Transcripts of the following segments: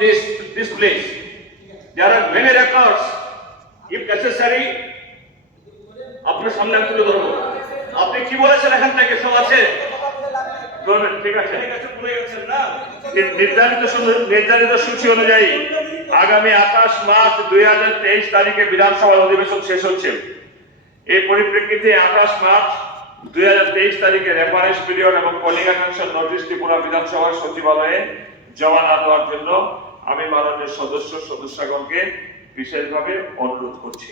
this place. There are many records. If necessary, আপনার সামনে আমি তুলে ধরবো। আপনি কি বলেছেন এখান থেকে সব আছে? বলবেন, ঠিক আছে। ভুলে গেছেন না? নির্ধারিত সূচি অনুযায়ী আগামী 28 মার্চ 2023 তারিখে বিধানসভার অধিবেশন শেষ হচ্ছে। এই পরিপ্রেক্ষিতে 28 মার্চ 2023 তারিখে রেফারেন্স পিরিয়ড এবং কলিং অ্যাটেনশন নোটিশ ত্রিপুরা বিধানসভার সচিবালয়ে জমা না দেওয়ার জন্য আমি মাননীয় সদস্যগণকে বিশেষভাবে অনুরোধ করছি।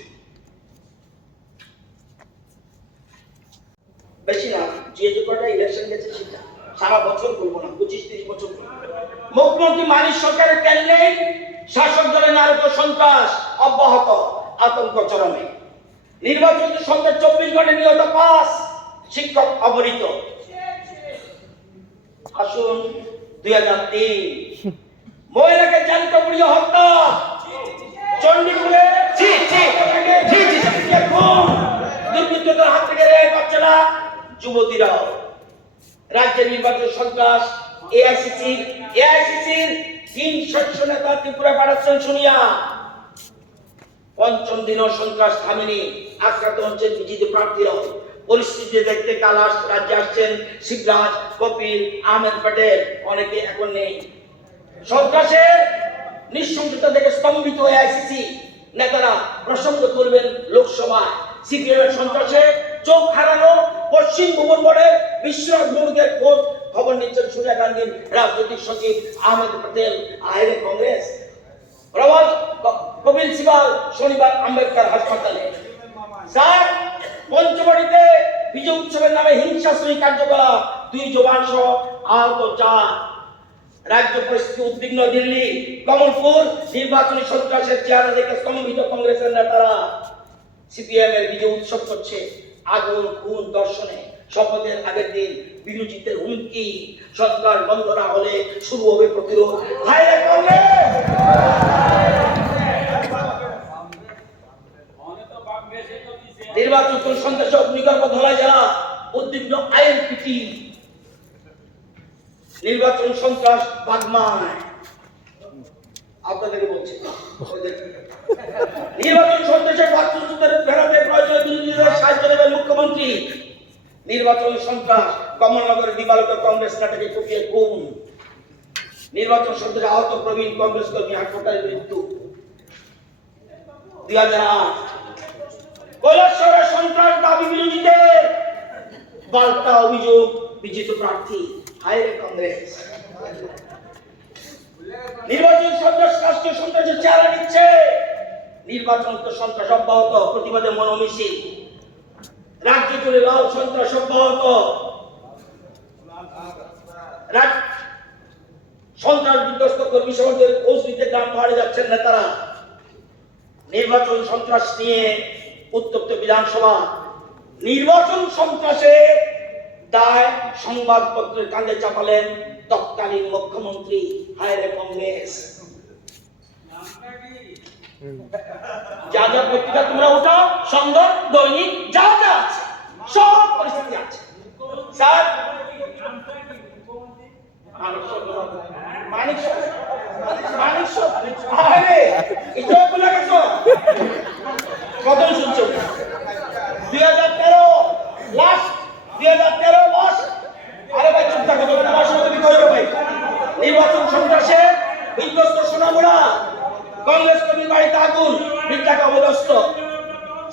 বেশি না, যে কটা ইলেকশন গেছে সেটা সারা বছর বলবো না, 25-30 বছর মুখ্যমন্ত্রী মানিক সরকারের কেন্দ্রে শাসক দলের নারক সন্ত্রাস অব্যাহত, আতঙ্ক চরমে। নির্বাচন সন্ধ্যা 24 ঘন্টা নিহত 5 শিক্ষক অপহৃত। আসুন 2003 মহিলাকে জ্যান্ত পুড়িয়ে হত্যা, চণ্ডীপুরে দুর্বৃত্তদের হাত থেকে রেহাই পাচ্ছে না যুবতীরাও। রাজ্যের নির্বাচন সন্ত্রাস, এআইসিসির 3 শীর্ষ নেতা ত্রিপুরা পাঠাচ্ছেন শুনিয়া। পঞ্চম দিনও সন্ত্রাস থামেনি, আক্রান্ত হচ্ছেন বিজেপি প্রার্থীরাও। পরিস্থিতি দেখতে কালাশ রাজ্যে আসছেন শিবরাজ, কপিল, আহমেদ প্যাটেল, অনেকে এখন নেই। সন্ত্রাসের নিঃসঙ্গতা থেকে স্তম্ভিত এআইসিসি নেতারা প্রসঙ্গ তুলবেন লোকসভায়। সিপিএম সন্ত্রাসে চোখ হারানো পশ্চিম ভুবনগড়ের বিশ্বনাথ ভৌমিকের খবর নিচ্ছেন সোনিয়া গান্ধীর রাজনৈতিক সচিব আহমেদ প্যাটেল, আইরে কংগ্রেস। প্রভাত কপিল সিবাল শনিবার আম্বেদকর হাসপাতালে। স্যার, পঞ্চবাড়িতে বিজয় উৎসবের নামে হিংসাত্মক কার্যকলাপ, 2 জওয়ান সহ আহত 4। রাজ্য পরিস্থিতি উদ্বিগ্ন দিল্লি। কমলপুর নির্বাচনী সন্ত্রাসের চেহারা দেখে স্তম্ভিত কংগ্রেসের নেতারা। সিপিএম এর বিজয় উৎসব করছে আগুন, খুন, দর্শনে। শপথের আগের দিন বিরোধীদের হুমকি, সরকার বন্ধ না হলে শুরু হবে প্রতিরোধ। নির্বাচন সন্ত্রাস অগ্নিগর্ভ ধলা জেলা উদ্বিগ্ন আইএনপিটি। নির্বাচন সন্ত্রাস বাগমায়, আপনাদেরকে বলছি। নির্বাচন সন্ত্রাসের বাস্তুচ্যুতের ফেরাতে প্রয়োজনে বিরোধীদের সাহায্য দেবেন মুখ্যমন্ত্রী। নির্বাচন সন্ত্রাস, কমলনগরের দিবালোকে কংগ্রেস নাটকে কুপিয়ে খুন। নির্বাচন সন্ত্রাসে আহত প্রবীণ কংগ্রেস কর্মী হাসপাতালে মৃত্যু। 2008 কৈলাসহরে সন্ত্রাস দাবি বিরোধীদের, পাল্টা অভিযোগ বিজেপি প্রার্থী। হায়রে কংগ্রেস। নির্বাচন সন্ত্রাস রাষ্ট্রীয় সন্ত্রাসের চেহারা নিচ্ছে। নির্বাচন সন্ত্রাস অব্যাহত, প্রতিবাদে মনোমিছিল। রাজ্য জুড়ে লাল সন্ত্রাস অব্যাহত। সন্ত্রাস বিধ্বস্ত কর্মী সমাজের খোঁজ নিতে গ্রাম পাহাড়ে যাচ্ছেন নেতারা। নির্বাচন সন্ত্রাস নিয়ে উত্তপ্ত বিধানসভা। নির্বাচন সন্ত্রাসে দায় সংবাদপত্রের কাঁধে চাপালেন তৎকালীন মুখ্যমন্ত্রী। হায়রে কংগ্রেস। যা যা পত্রিকা তোমরা ওঠাও, সংবাদ, দৈনিক, যা যা আছে সব পরিস্থিতি আছে। স্যার, মানিক কত শুনছো? 2013 লাস্ট, 2013 লাস্ট। আরে ভাই চুপ থাকো, তোমার সঙ্গে কি কইরো ভাই? নির্বাচন সন্ত্রাসে বিধ্বস্ত সোনামুড়া, কংগ্রেস কর্মীর বাড়িতে আগুন, বিদ্যাকে অবদস্ত।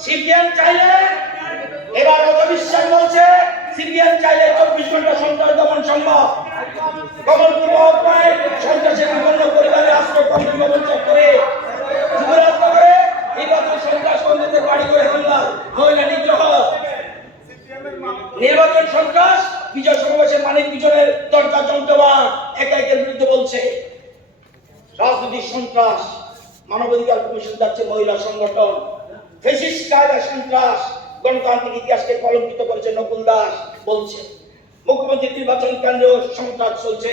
সিপিএম চাইলে, এবার অবিশ্বাস বলছে, সিপিএম চাইলে 24 ঘন্টা সন্ত্রাস দমন সম্ভব। কমলপুর মহকুমায় সন্ত্রাসের বিভিন্ন পরিবারের আশ্রয় কমিটি ভবন চত্বরে যুবরাজ নগরে নির্বাচন সন্ত্রাস কংগ্রেসের বাড়ি করে হামলা, মহিলা নিগ্রহ। নির্বাচন সন্ত্রাস বিজয় সমাবেশে মানিক বিজনের দরজা যন্ত্রবান একের বিরুদ্ধে বলছে। রাজনৈতিক সন্ত্রাস, মানবাধিকার কমিশন যাচ্ছে মহিলা সংগঠন। ফেসিস্ট কায়দা সন্ত্রাস গণতান্ত্রিক ইতিহাসকে কলঙ্কিত করেছে নকুল দাস বলছে। মুখ্যমন্ত্রী নির্বাচন কেন্দ্রেও সন্ত্রাস চলছে,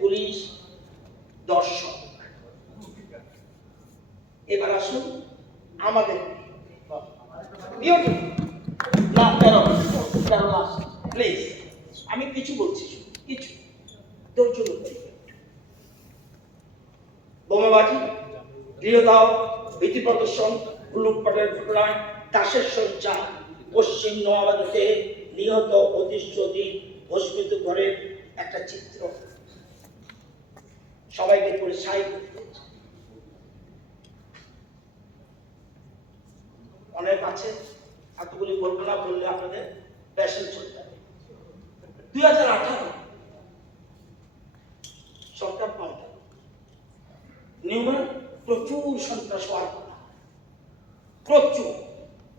পুলিশ, দর্শক। এবার আসুন আমাদের প্লিজ, আমি কিছু বলছি, কিছু ধৈর্য ধরতে। বোমা বোমাবাজি, গৃহদাহ, ভীতি প্রদর্শন, লুটপাটের ঘটনায় দাসের সঞ্চার, পশ্চিম নোয়াবাদীতে নিহত প্রতিশ্রুতি ভস্মিত ঘরের একটা চিত্র সবাইকে করে সাই করতে অনেক আছে, এতগুলি বলবো না, বললে আপনাদের প্যাশন চলে যাবে। 2018 সরকার পাল্টা নিউম্যান প্রচুর সন্ত্রাস হওয়ার কথা, প্রচুর,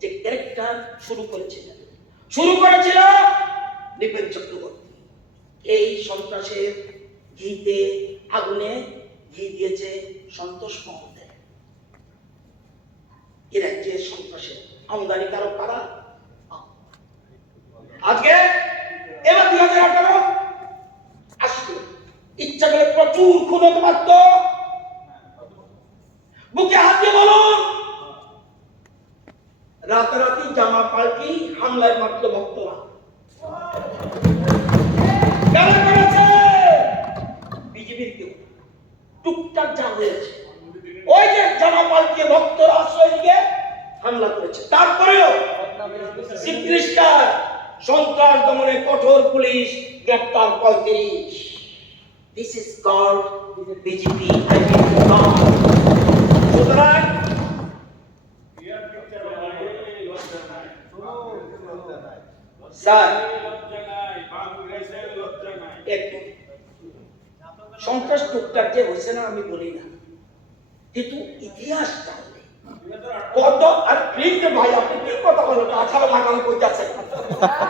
যে ক্যারেক্টার শুরু করেছিল দীপেন চক্রবর্তী। এই সন্ত্রাসের ঘিতে আগুনে ঘি দিয়েছে সন্তোষ মহোদয়। এর যে সন্ত্রাসের আমদানি কারো পারা আজকে এবার 2018 আসছে, ইচ্ছা করে প্রচুর খুন হতে পারত। বুকে হাত দিয়ে বলুন, রাতারাতি জামা পাল্টি হামলায় মাত্র ভক্তরা কেন করেছে? বিজেপির কেউ টুকটাক যা হয়েছে, ওই যে জামা পাল্টিয়ে ভক্তরা আশ্রয় দিয়ে হামলা করেছে। তারপরেও 36টা সন্ত্রাস দমনে কঠোর পুলিশ গ্রেপ্তার 35। This is called BJP. সুতরাং স্যার সন্ত্রাস টুকটাক যে হয়েছে না আমি বলি না, কিন্তু ইতিহাস জানলে কত। আর প্লিজ ভাই, আপনি কি কথা বলেন? 18 লাগানো করতেছেন,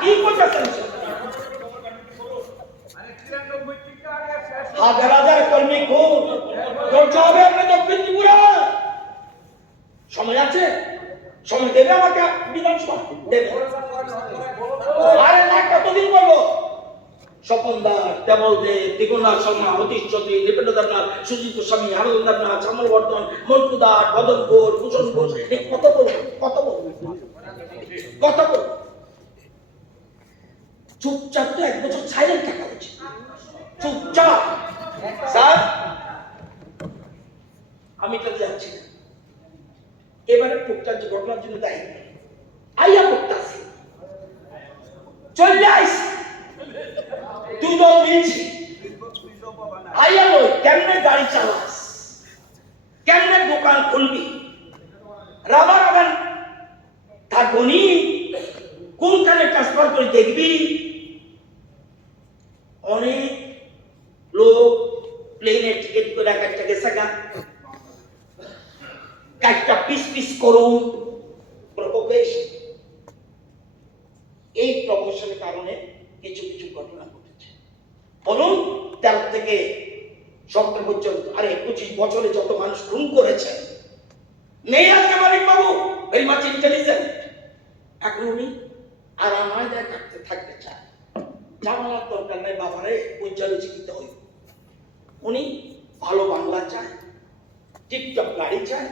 কি করতেছেন? হাজার হাজার কর্মী খুন করতে হবে আপনি দক্ষিণ ত্রিপুরা। সময় আছে, সময় দেবে আমাকে বিধানসভা দেবে। আরে না, কতদিন বলবো? স্বপনদার, দেবল দেব, দ্বিগুণনাথ শর্মা, অতীশ চৌধুরী, নৃপেন্দ্র দেবনাথ, সুজিত গোস্বামী, হারুন দেবনাথ, শ্যামল বর্ধন, মন্টুদার, বদন ঘোষ, ভূষণ ঘোষ, কত বলবো? চুপচাপ তো 1 বছর সাইলেন্ট থাকা উচিত, চুপচাপ। স্যার আমি তো যাচ্ছি না, এবারে টুকটাক যে ঘটনার জন্য দায়ী আইয়া করতেছি, চলবে আইসি, 2 দল মিলছি, আইয়া লই কেমনে গাড়ি চালাস, কেমনে দোকান খুলবি, রাবার আগান থাকবনি, কোনখানে ট্রান্সফার করে দেখবি। অনেক লোক প্লেনের টিকিট করে একটা গেছে গা, একটা পিস করুন প্রভোকেশন। এই প্রভোকেশনের কারণে কিছু ঘটনা ঘটেছে। বলুন 13 থেকে 17 পর্যন্ত, আরে 25 বছরে যত মানুষ খুন করেছে, নেই আজকে মালিক বাবু ভেরি মাচ ইন্টেলিজেন্ট। এখন উনি আরামায় থাকতে চায়, জামালার দরকার নাই বাবারে, উজ্জ্বলে জীবিত হই। উনি ভালো বাংলা চায়, টিপটপ গাড়ি চায়,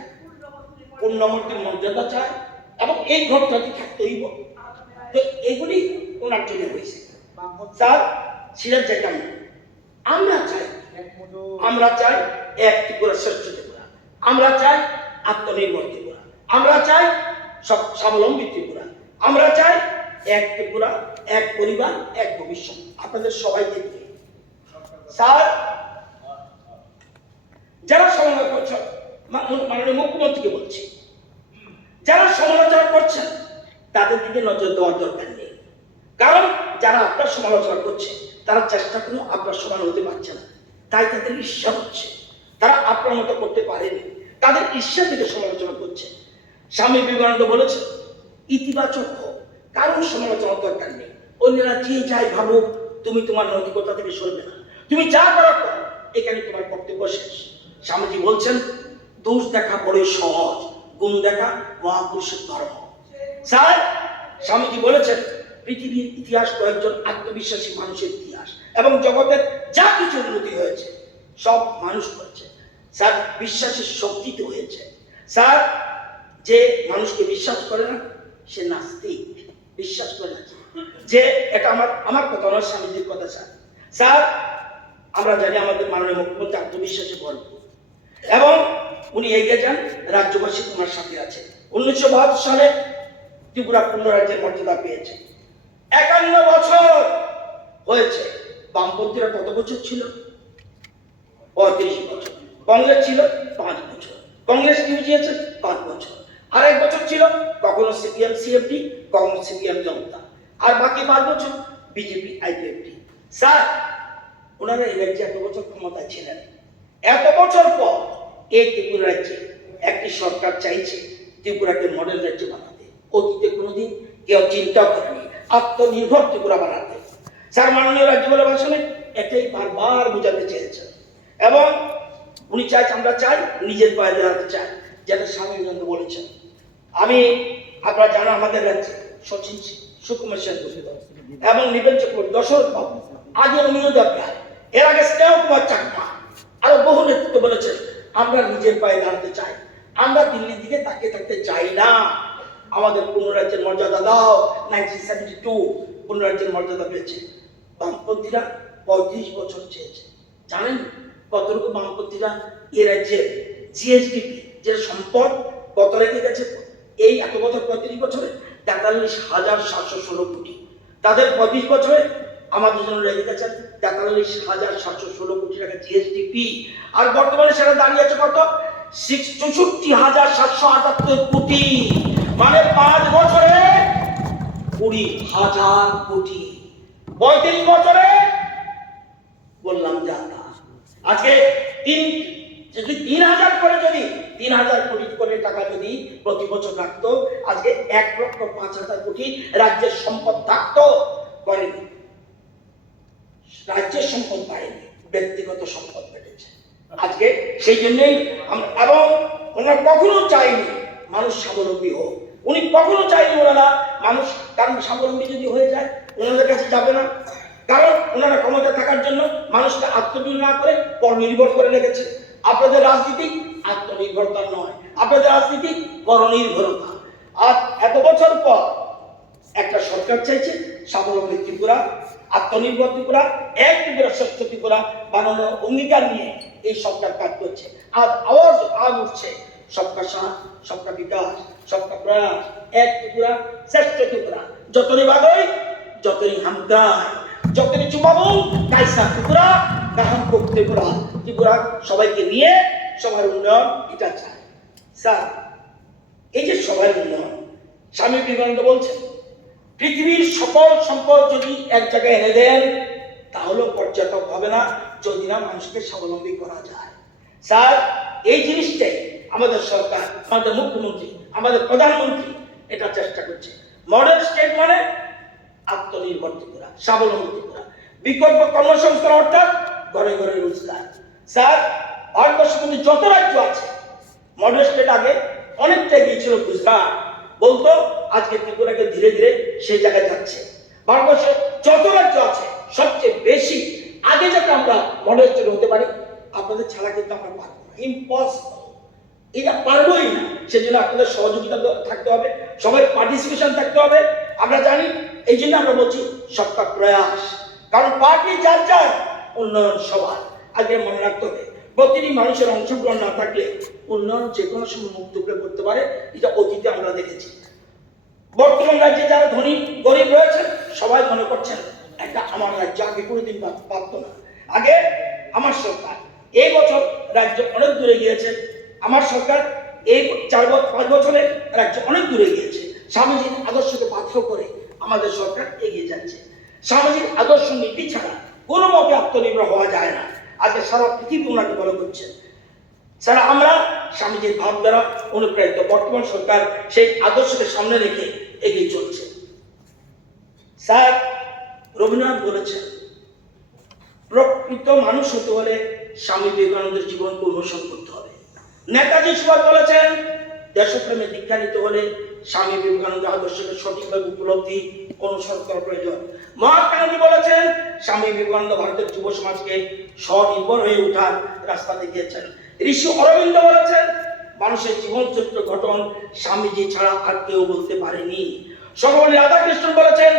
পূর্ণমূর্তির মর্যাদা চায়, এবং এই ঘটনাটি থাকতেই হবে। তো এগুলি ওনার জন্য হয়েছে। স্যার সিরাজ যাইতাম না, আমরা চাই এক ত্রিপুরা শ্রেষ্ঠ ত্রিপুরা, আমরা চাই আত্মনির্ভর ত্রিপুরা, আমরা চাই স্বাবলম্বী ত্রিপুরা, আমরা চাই এক ত্রিপুরা, এক পরিবার, এক ভবিষ্যৎ। আপনাদের সবাইকে দিয়ে স্যার যারা সমালোচনা করছেন, মাননীয় মুখ্যমন্ত্রীকে বলছি, যারা সমালোচনা করছেন তাদের দিকে নজর দেওয়ার দরকার নেই। কারণ যারা আপনার সমালোচনা করছে তারা চেষ্টা করেও আপনার সমান হতে পারছে না, তাই তাদের ঈর্ষা হচ্ছে, তারা আপনার মতো করতে পারেনি, তাদের ঈর্ষা থেকে সমালোচনা করছে। স্বামী বিবেকানন্দ বলেছেন, ইতিবাচক হোক, কারোর সমালোচনার দরকার নেই, অন্যরা যে যাই ভাবুক, তুমি তোমার নৈতিকতা থেকে সরবে না, তুমি যা করো এখানে তোমার কর্তব্য শেষ। স্বামীজি বলছেন, দোষ দেখা বড়ই সহজ, গুণ দেখা মহাপুরুষের ধর্ম। স্যার স্বামীজি বলেছেন, পৃথিবীর ইতিহাস কয়েকজন আত্মবিশ্বাসী মানুষের ইতিহাস, এবং জগতের যা কিছু উন্নতি হয়েছে সব মানুষ করেছে। স্যার বিশ্বাসের শক্তিতে হয়েছে। স্যার যে মানুষকে বিশ্বাস করে না সে নাস্তিক, বিশ্বাস করে না যে এটা আমার কথা নয়, স্বামীজির কথা। স্যার আমরা জানি আমাদের মাননীয় মুখ্যমন্ত্রী আত্মবিশ্বাসে ভরপুর, এবং উনি এগিয়ে যান, রাজ্যবাসী ওনার সাথে আছে। 1972 সালে ত্রিপুরা পূর্ণ রাজ্যের মর্যাদা পেয়েছে। 51 বছর হয়েছে। বামপন্থীরা কত বছর ছিল? 35 বছর। কংগ্রেস ছিল 5 বছর। কংগ্রেস কি বুঝিয়েছে? 5 বছর। আর 1 বছর ছিল কখনো সিপিএম সিএফডি, কখনো সিপিএম জনতা, আর বাকি 5 বছর বিজেপি আইপিএফটি। স্যার, ওনারা এই রাজ্যে এত বছর ক্ষমতায় ছিলেন। এত বছর পর এই ত্রিপুরা রাজ্যে একটি সরকার চাইছে ত্রিপুরাকে মডেল রাজ্য বানাতে। অতীতে কোনোদিন কেউ চিন্তাও করেনি আত্মনির্ভর ত্রিপুরা বানাতে। স্যার, মাননীয় রাজ্যপালের ভাষণে এটাই বারবার বোঝাতে চেয়েছেন, এবং উনি চাইছেন, আমরা চাই নিজের পায়ে দাঁড়াতে চাই, যেটা স্বামী বিবেকানন্দ বলেছেন। আমি, আপনারা জানেন, আমাদের রাজ্যে সচিন সুকুমার সেন এবং নিবেন চক্রবর্তী, দশরথ বাবু, আগে অমিয় দেবরায়, এর আগে স্নেহ কুমার চাকমা, আরো বহু নেতৃত্ব বলেছেন আমরা নিজের পায়ে দাঁড়াতে চাই, আমরা দিল্লির দিকে তাকিয়ে থাকতে চাই না, আমাদের পূর্ণ রাজ্যের মর্যাদা দাও। 1972 পূর্ণ রাজ্যের মর্যাদা পেয়েছে। বামপন্থীরা 35 বছর চেয়েছে। জানেন কতটুকু বামপন্থীরা এ রাজ্যের জিএসডিপি, যে সম্পদ, কত রেখে গেছে এই এত বছর? 35 বছরে 43,716 কোটি। তাদের 35 বছরে আমাদের জন্য রেখে গেছেন 43,716 কোটি টাকা জিএসডিপি। আর বর্তমানে সেটা দাঁড়িয়ে আছে কত? 64,778 কোটি। মানে 5 বছরে 20,000 কোটি। 35 বছরে বললাম জানা। আজকে 3,000 করে, যদি 3,000 কোটি করে টাকা যদি প্রতি বছর রাখতো, আজকে 1,05,000 কোটি রাজ্যের সম্পদ থাকতো। করেনি। রাজ্যের সম্পদ বাড়েনি, ব্যক্তিগত সম্পদ বেড়েছে। আজকে সেই জন্যই এবং ওনারা কখনো চাইনি মানুষ স্বাবলম্বী হোক। উনি কখনো চাইনি ওনারা মানুষ, কারণ স্বাবলম্বী যদি হয়ে যায় ওনাদের কাছে যাবে না। কারণ ওনারা ক্ষমতা থাকার জন্য মানুষকে আত্মনির্ভর না করে পরনির্ভর করে রেখেছে। আপনাদের রাজনীতি আত্মনির্ভরতা নয়, আপনাদের রাজনীতি পরনির্ভরতা। আর এত বছর পর একটা সরকার চাইছে স্বাবলম্বী ত্রিপুরা, আত্মনির্ভর ত্রিপুরা, এক ত্রিপুরা শ্রেষ্ঠ ত্রিপুরা বানানোর অঙ্গীকার নিয়ে এই সরকার কাজ করছে। আজ আওয়াজ উঠছে সবকা সাথ, সবকা বিকাশ, সবকা প্রয়াস, এক ত্রিপুরা শ্রেষ্ঠ ত্রিপুরা। যতনি বাগই, যতনি হামদাই, যতনি চুমাবো কাইসা ত্রিপুরা, কাহাম কোক ত্রিপুরা। ত্রিপুরা সবাইকে নিয়ে সবার উন্নয়ন, এটা চায়। স্যার, এই যে সবার উন্নয়ন, স্বামী বিবেকানন্দ বলছেন পৃথিবীর সকল সম্পদ যদি এক জায়গায় এনে দেন তাহলেও পর্যটক হবে না, যদি না মানুষকে স্বাবলম্বী করা যায়। স্যার, এই জিনিসটাই আমাদের সরকার, আমাদের মুখ্যমন্ত্রী, আমাদের প্রধানমন্ত্রী এটা চেষ্টা করছে। মডেল স্টেট মানে আত্মনির্ভর ত্রিপুরা, স্বাবলম্বী ত্রিপুরা, বিকল্প কর্মসংস্থান অর্থাৎ ঘরে ঘরে রোজগার। স্যার, ভারতবর্ষের মধ্যে যত রাজ্য আছে, মডেল স্টেট আগে অনেকটা গিয়েছিল গুজরাট, বলতো আজকে ত্রিপুরাকে ধীরে ধীরে সেই জায়গায় যাচ্ছে। ভারতবর্ষে যত রাজ্য আছে সবচেয়ে বেশি আগে যাতে আমরা মডেল স্টেট হতে পারি, আপনাদের ছাড়া কিন্তু আমরা পারবো না, ইম্পসিবল, এটা পারবোই না। সেজন্য আপনাদের সহযোগিতা থাকতে হবে, সবার পার্টিসিপেশন থাকতে হবে। আমরা জানি, এই জন্য আমরা বলছি সবকা প্রয়াস, কারণ পার্টি যার যার, উন্নয়ন সবার। আগে মনে রাখতে হবে প্রতিটি মানুষের অংশগ্রহণ না থাকলে উন্নয়ন যে কোনো সময় মুখ টুকরে করতে পারে। এটা অতীতে আমরা দেখেছি। বর্তমান রাজ্যে যারা ধনী গরিব রয়েছেন সবাই মনে করছেন একটা আমার রাজ্য, আগে কোনোদিন ভাবতো না। আগে আমার সরকার, এই বছর রাজ্য অনেক দূরে গিয়েছে। আমার সরকার এই 4-5 বছরে রাজ্য অনেক দূরে গিয়েছে। সামাজিক আদর্শকে পাথর করে আমাদের সরকার এগিয়ে যাচ্ছে। সামাজিক আদর্শ নীতি ছাড়া কোনো মতে আত্মনির্ভর হওয়া যায় না। আজকে সারা পৃথিবী ওনাকে ফলো করছে। স্যার, আমরা স্বামীজির ভাব দ্বারা অনুপ্রাণিত, বর্তমান সরকার সেই আদর্শকে সামনে রেখে এগিয়ে চলছে। স্যার, রবীন্দ্রনাথ বলেছেন প্রকৃত মানুষ হতে হলে স্বামী বিবেকানন্দের জীবনকে অনুসরণ করতে হবে। নেতাজি সুভাষ বলেছেন দেশপ্রেমে দীক্ষা নিতে হলে স্বামী বিবেকানন্দের আদর্শকে সঠিকভাবে উপলব্ধি অনুসরণ করা প্রয়োজন। মহাত্মা গান্ধী বলেছেন স্বামী বিবেকানন্দ ভারতের যুব সমাজকে স্বনির্ভর হয়ে ওঠার রাস্তা দেখিয়েছেন। ঋষি অরবিন্দ বলেছেন মানুষের জীবন চরিত্র গঠন স্বামীজি ছাড়া আর কেউ বলতে পারেনি। সর্বপল্লী রাধাকৃষ্ণন বলেছেন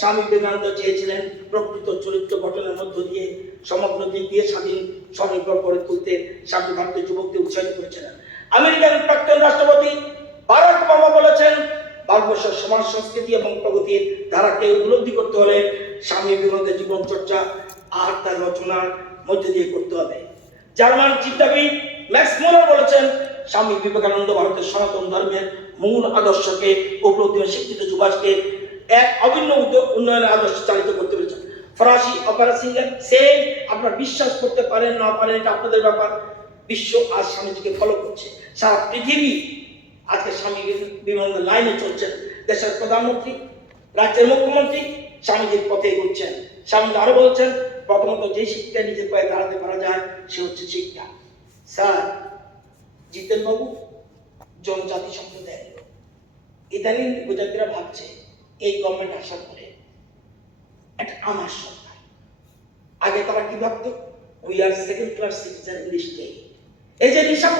স্বামী বিবেকানন্দ চেয়েছিলেন প্রকৃত চরিত্র গঠনের মধ্য দিয়ে সমগ্র দিক দিয়ে স্বাধীন স্বনির্ভর করে তুলতে স্বামী ভারতের যুবকদের উৎসাহিত করেছিলেন। আমেরিকার প্রাক্তন রাষ্ট্রপতি বারাক ওবামা বলেছেন, ভারতবর্ষের সমাজ সংস্কৃতি এবং প্রগতির ধারাকে উপলব্ধি করতে হলে স্বামী বিবেকানন্দের জীবন চর্চা আর তার রচনার মধ্যে দিয়ে করতে হবে। জার্মান চিন্তাবিদ ম্যাক্স মুলার বলেছেন, স্বামী বিবেকানন্দ ভারতের সনাতন ধর্মের মূল আদর্শকে উপলব্ধি শিক্ষিত যুবাসকে এক অভিন্ন উন্নয়নের আদর্শ চালিত করতে পেরেছেন। ফরাসি অপেরা সিঙ্গার সেম, আপনারা বিশ্বাস করতে পারেন না পারেন এটা আপনাদের ব্যাপার, বিশ্ব আজ স্বামীজিকে ফলো করছে। সারা পৃথিবী আজকে স্বামী বিবেকানন্দের লাইনে চলছেন। দেশের প্রধানমন্ত্রী, রাজ্যের মুখ্যমন্ত্রী স্বামীজির পথে এগোচ্ছেন। স্বামীজি আরো বলছেন, প্রথমত যে শিক্ষায় নিজের পায়ে দাঁড়াতে পারা যায় সে হচ্ছে শিক্ষা। স্যার জিতেন বাবু জনজাতি সম্প্রদায়ের লোক, ইদানিং গুজরাটিরা ভাবছে এই গভর্নমেন্ট আসার পরে এটা আমার সরকার। আগে তারা কি ভাবতো, we are second class citizen in this state. এই যে রিসা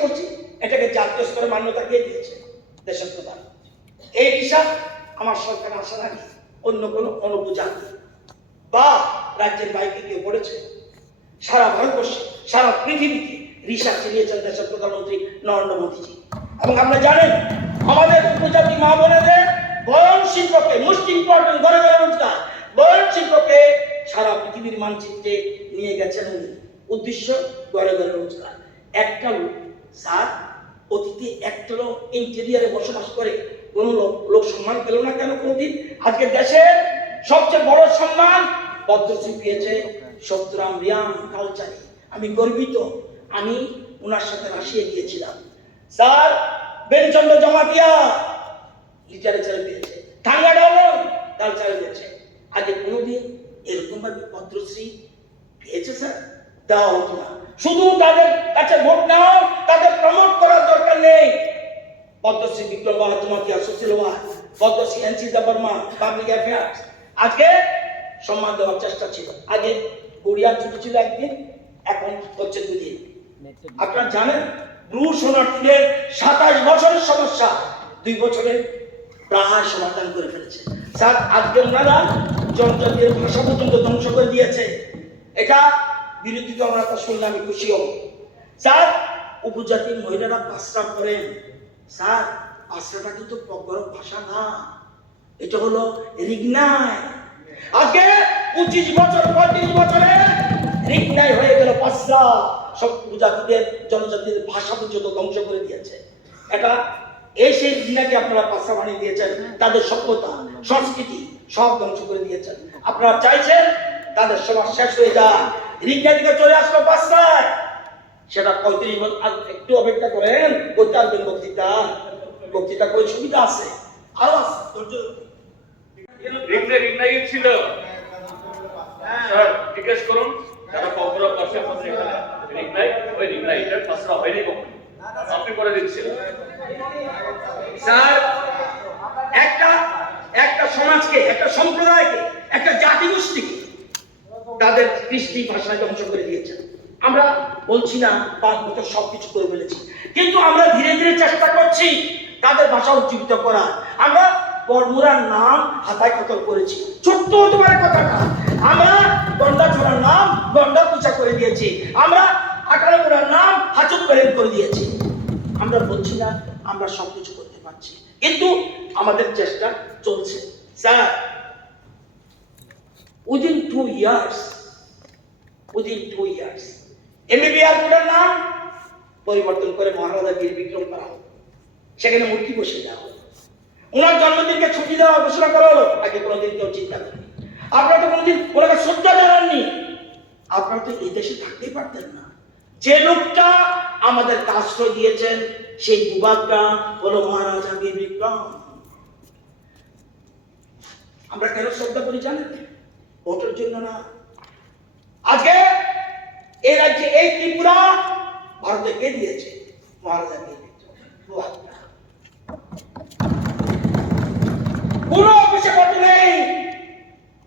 করছি, এটাকে জাতীয় স্তরে মান্যতা কে দিয়েছে? দেশের প্রধান। এই রিসা আমার সরকার আসার আগে অন্য কোনো অনুপজাতি বা রাজ্যের বাইকে কেউ পড়েছে? সারা ভারতবর্ষে, সারা পৃথিবীতে রিসা চালিয়েছেন দেশের প্রধানমন্ত্রী নরেন্দ্র মোদীজি। এবং আপনারা জানেন, আমাদের উপজাতি মা বোনেদের বয়ন শিল্পকে, মোস্ট ইম্পর্টেন্ট ঘরে ঘরে রোজগার, বয়ন শিল্পকে সারা পৃথিবীর মানচিত্রে নিয়ে গেছেন উনি। উদ্দেশ্য ঘরে ঘরে রোজগার। একটা লোক স্যার অতীতে একটা লোক ইন্টেরিয়ারে বসবাস করে কোন লোক সম্মান পেল না কেন কোনদিন? আজকে দেশের সবচেয়ে বড় সম্মান পদ্মশ্রী পেয়েছে সত্যরাম রিয়াং কালচারে। আমি গর্বিত, আমি ওনার সাথে রাশিয়া গিয়েছিলাম। স্যার বেনচন্দ্র জমাতিয়া লিটারেচারে পেয়েছে, থাঙ্গা ডাউন কালচারে পেয়েছে। আগে কোনোদিন এরকম ভাবে পদ্মশ্রী পেয়েছে স্যার? দেওয়া হতো না। শুধু তাদের কাছে ভোট নাও, তাদের প্রমোট করার দরকার নেই। Padmashri Bikram Jamatia social work, Padmashri NC Barma public affairs. আজকে সম্মান দেওয়ার চেষ্টা ছিল। আগে গড়িয়া ছুটি ছিল একদিন, এখন হচ্ছে দুদিন। আপনারা জানেন ব্লু শরণার্থীদের 27 বছরের সমস্যা 2 বছরে প্রায় সমাধান করে ফেলেছে। স্যার আজকে ওনারা জনজাতির ভাষা পর্যন্ত ধ্বংস করে দিয়েছে। এটা বিরোধী দলরা শুনলে আমি খুশি হব। স্যার উপজাতির মহিলারা পাসরা করেন। স্যার পাসরাটা কিন্তু প্রজ্ঞর ভাষা না, এটা হলো রিগনাই। আজকে 25 বছর 35 বছরে রিগনাই হয়ে গেল পাসরা। সব উপজাতিদের জনজাতির ভাষা পর্যন্ত ধ্বংস করে দিয়েছে। এটা এই সেই রিগনাইকে আপনারা পাসরা বানিয়ে দিয়েছেন। তাদের সভ্যতা সংস্কৃতি সব ধ্বংস করে দিয়েছেন। আপনারা চাইছেন তাদের সমাজ শেষ হয়ে যায়, রিগনাই থেকে চলে আসলো পাসরায়। সেটা 35 বছর। একটু অপেক্ষা করেন, করতে আসবেন বক্তৃতা করে সুবিধা আছে, আরো আছে। রিগনাই ছিল স্যার, জিজ্ঞেস করুন যারা কখনো বসে আমাদের এখানে রিগনাই, ওই রিগনাইটার পাসরা হয়নি কখনো, আপনি করে দিচ্ছেন। স্যার একটা সমাজকে, একটা সম্প্রদায়কে, একটা জাতিগোষ্ঠীকে তাদের কৃষ্টি ভাষায় ধ্বংস করে দিয়েছেন। আমরা বলছি না 5 বছর সবকিছু করে ফেলেছি, কিন্তু আমরা ধীরে ধীরে চেষ্টা করছি তাদের ভাষা উজ্জীবিত করার। আমরা বর্মুরার নাম হাতায় খতর করেছি, ছোট্ট হতে পারে কথাটা। আমরা গন্ডা ছোড়ার নাম গন্ডা পুচা করে দিয়েছি। আমরা আকারামুড়ার নাম হাচুক বেরেন করে দিয়েছি। আমরা বলছি না আমরা সবকিছু করতে পারছি, কিন্তু আমাদের চেষ্টা চলছে। স্যার within 2 years এমবিবিআর কোডের নাম পরিবর্তন করে মহারাজা বীর বিক্রম করা হলো। সেখানে মূর্তি বসে দেওয়া হলো। ওনার জন্মদিনকে ছুটি দেওয়া ঘোষণা করা হলো। আগে কোনোদিন কেউ চিন্তা করেনি। আপনারা তো কোনোদিন ওনাকে শ্রদ্ধা জানাননি। আপনারা তো এই দেশে থাকতেই পারতেন না। যে লোকটা আমাদেরকে আশ্রয় দিয়েছেন সেই ভূভাগটা হলো মহারাজা বীর বিক্রম। আমরা কেন শ্রদ্ধা করি জানেন? ভোটের জন্য না। আজকে এই রাজ্যে এই ত্রিপুরা ভারতে কে দিয়েছে? মহারাজা বীর বিক্রম। কোন অফিসে পদ নেই,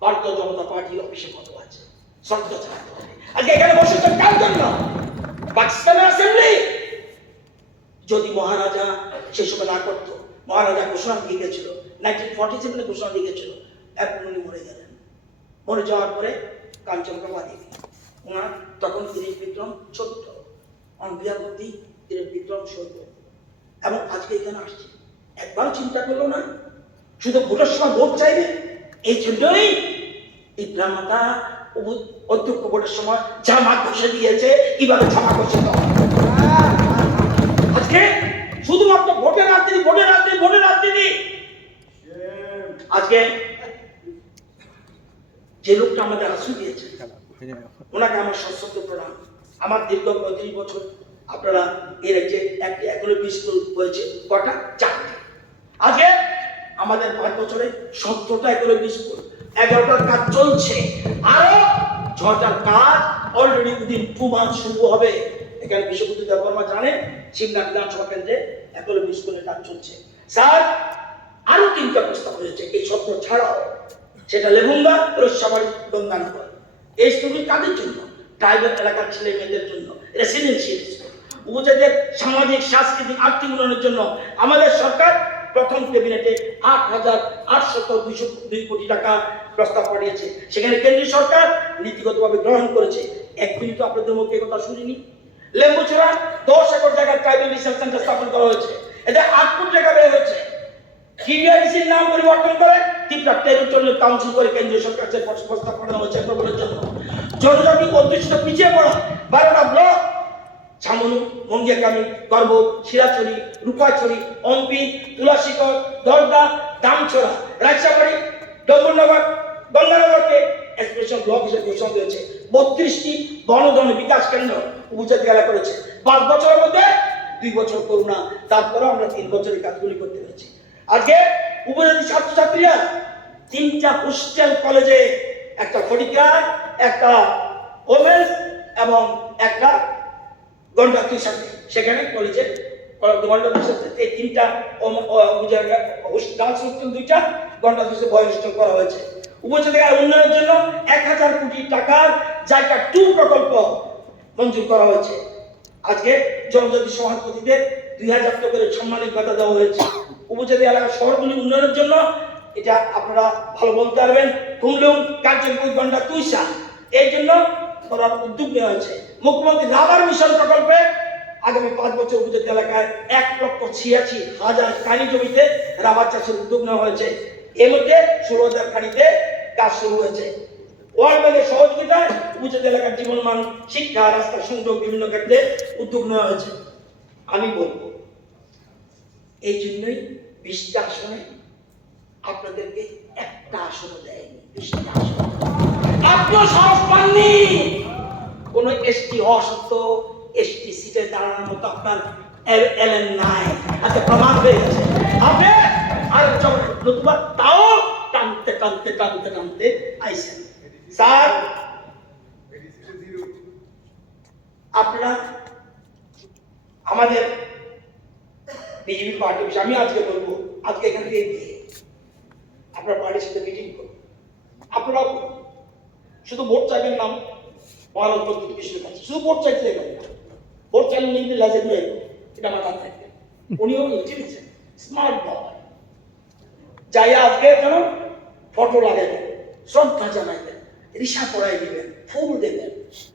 ভারতীয় জনতা পার্টির অফিসে পদ আছে। শ্রদ্ধা জানাতে হবে। আজকে এখানে বসেছেন কার জন্য? পাকিস্তানের অ্যাসেম্বলি। যদি মহারাজা সে সময় না করতো, মহারাজা ঘোষণা দিয়ে গেছিল 1947 ঘোষণা দিয়ে গেছিল, এখন উনি মরে গেলেন। মরে যাওয়ার পরে কাঞ্চনপ্রভা দেবী, ওনার তখন বীর বিক্রম ছোট্ট on behalf of the Bikram সৈন্য, এবং আজকে এখানে আসছে, একবারও চিন্তা করলো না শুধু ভোটের সময় ভোট চাইবে। এই জন্যই টিপ্রা মাতা অধ্যক্ষ ভোটের সময় জামা ঘষে দিয়েছে, কিভাবে জামা ঘষে দেওয়া। আজকে শুধুমাত্র ভোটের রাজনীতি, ভোটের রাজনীতি, ভোটের রাজনীতি। আজকে যে লোকটা আমাদের আশ্রয় দিয়েছে ওনাকে আমার সশ্রদ্ধ প্রণাম। আমার দীর্ঘ 35 বছর, আপনারা এর যে একটি একলব্য স্কুল হয়েছে কটা? 4টে। আজকে আমাদের 5 বছরে 17টা একলব্য স্কুল, 11টার কাজ চলছে, আরো 6টার কাজ অলরেডি উইদিন 2 মান্থ শুরু হবে। এখানে বিশ্ববিদ্যালয় দেববর্মা জানেন শিবনাথ বিধানসভা কেন্দ্রে একলব্য স্কুলের কাজ চলছে। স্যার আরো 3টা প্রস্তাব হয়েছে এই 17 ছাড়াও, সেটা লেভুঙ্গা, রসাবাড়ি, গঙ্গানগর। এই স্কুলগুলি কাদের জন্য? ট্রাইবাল এলাকার ছেলে মেয়েদের জন্য, রেসিডেন্সিয়াল স্কুল। উপজাতিদের সামাজিক, সাংস্কৃতিক, আর্থিক উন্নয়নের জন্য আমাদের সরকার প্রথম ক্যাবিনেটে 8,802 কোটি টাকা প্রস্তাব পাঠিয়েছে। সেখানে কেন্দ্রীয় সরকার নীতিগতভাবে গ্রহণ করেছে। এক মিনিট আপনাদের মুখে কথা শুনিনি। লেম্বুছড়া 10 একর জায়গায় ট্রাইবাল রিসার্চ সেন্টার স্থাপন করা হয়েছে, এতে 8 কোটি টাকা ব্যয় হয়েছে। টিডিআইসির নাম পরিবর্তন করে টিপ্রা টেরিটোরিয়াল কাউন্সিল করে কেন্দ্রীয় সরকার যে প্রস্তাব পাঠানো হয়েছে প্রকল্পের জন্য। জনজাতি অধ্যুষিত পিছিয়ে পড়া 12টা ব্লক, ছামনু, মঙ্গিয়াকামি, গর্ব, শিরাছড়ি, রূপাছড়ি, অম্পি, তুলাশিকর, দরদা, দামছড়া, রাজশাহী, ডম্বরনগর, গঙ্গানগরকে স্পেশাল ব্লক হিসেবে ঘোষণা দিয়েছে। 32টি বনধন বিকাশ কেন্দ্র উপজাতি এলাকা করেছে। 5 বছরের মধ্যে 2 বছর করোনা, তারপরে আমরা 3 বছরের কাজগুলি করতে পেরেছি। আজকে উপজাতি ছাত্রছাত্রীরা 3টা হোস্টেল কলেজে, একটা ফটিকরা, একটা ওমেন্স এবং একটা গন্ডাতুই সাথে, সেখানে কলেজে গন্ডাতুই সাথে এই 3টা গার্লস হোস্টেল, 2টা গন্ডাতুই বয়েজ হোস্টেল করা হয়েছে। উপজাতি উন্নয়নের জন্য 1000 কোটি টাকার জায়গা 2 প্রকল্প মঞ্জুর করা হয়েছে। আজকে জনজাতি সভাপতিদের 2000 টাকা করে সম্মানিত ভাতা দেওয়া হয়েছে। উপজাতি এলাকার শহরগুলি উন্নয়নের জন্য, এটা আপনারা ভালো বলতে পারবেন, কুমলুং, কার্যকরী, গন্ডা, তুইসা, এই জন্য করার উদ্যোগ নেওয়া হয়েছে। মুখ্যমন্ত্রী রাবার মিশন প্রকল্পে আগামী 5 বছর উপজাতি এলাকায় 1,86,000 কানি জমিতে রাবার চাষের উদ্যোগ নেওয়া হয়েছে। এর মধ্যে 16,000 কানিতে কাজ শুরু হয়েছে। ওয়ার্ল্ড ব্যাংকের সহযোগিতায় উপজাতি এলাকার জীবনমান, শিক্ষা, রাস্তার সংযোগ, বিভিন্ন ক্ষেত্রে উদ্যোগ নেওয়া হয়েছে। আমি বলবো এই জন্যই 20টা আসনে আপনাদেরকে একটা আসনও দেয়নি। 20টা আসন আপনার সাহস পাননি। কোন এসটি হওয়া সত্ত্বেও এসটি সিটে দাঁড়ানোর মতো আপনার এলেন নাই, আজকে প্রমাণ হয়ে গেছে। আপনি আর নতুবা তাও টানতে টানতে টানতে টানতে আইসেন। স্যার আপনারা আমাদের বিজেপি পার্টি বিষয়ে আমি আজকে বলবো, আজকে এখান থেকে আপনার পার্টির সাথে মিটিং করুন। আপনারা শুধু ভোট চাইবেন না, মহারাজ প্রদ্যুৎ কৃষ্ণের কাছে শুধু ভোট চাইতে যাবেন না, ভোট চাইলে নিজে লাজে নিয়ে এটা মাথায় থাকবে। উনিও ইন্টেলিজেন্ট, স্মার্ট বয়, যাই আজকে কেন ফটো লাগাবেন, শ্রদ্ধা জানাইবেন, রিসা পড়াই দিবেন, ফুল দেবেন,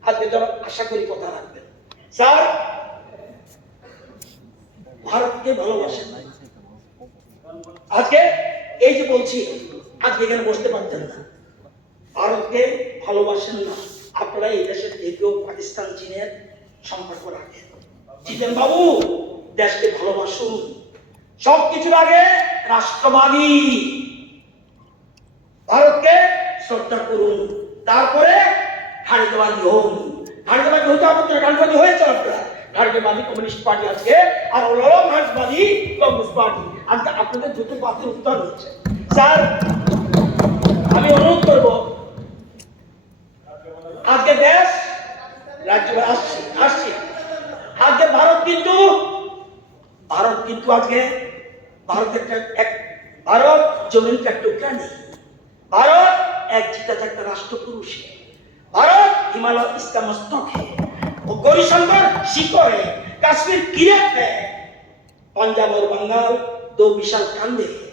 আজকে যেন আশা করি কথা রাখবেন। স্যার ভারতকে ভালোবাসেন, আজকে এই যে বলছি, আজকে এখানে বসতে পারতেন না, ভারতকে ভালোবাসেন না, আপনারা এই দেশের কেউ পাকিস্তান, চীনের সম্পর্ক রাখেন। জিতেন বাবু দেশকে ভালোবাসুন, সবকিছুর আগে রাষ্ট্রবাদী, ভারতকে শ্রদ্ধা করুন, তারপরে ভারতবাদী হন। ভারতবাদী হতে আপনারা ভারতবাদী হয়েছে, আপনারা ভারতবাদী কমিউনিস্ট পার্টি আছে, আর হলো ভারতবাদী কংগ্রেস পার্টি। আজকে আপনাদের দুটো পার্টির উত্তর হচ্ছে। স্যার আমি অনুরোধ করব, আজকে দেশ রাজ্য আসছি আজকে ভারত কিন্তু আজকে ভারতের ভারত জমিন একটা টুকরা নেই, ভারত এক চিতা একটা রাষ্ট্রপুরুষ, ভারত হিমালয় इसका मस्तक है, वो गौरीशंकर शिखर है, कश्मीर किरत है, पंजाब और बंगाल 2 विशाल कंधे है,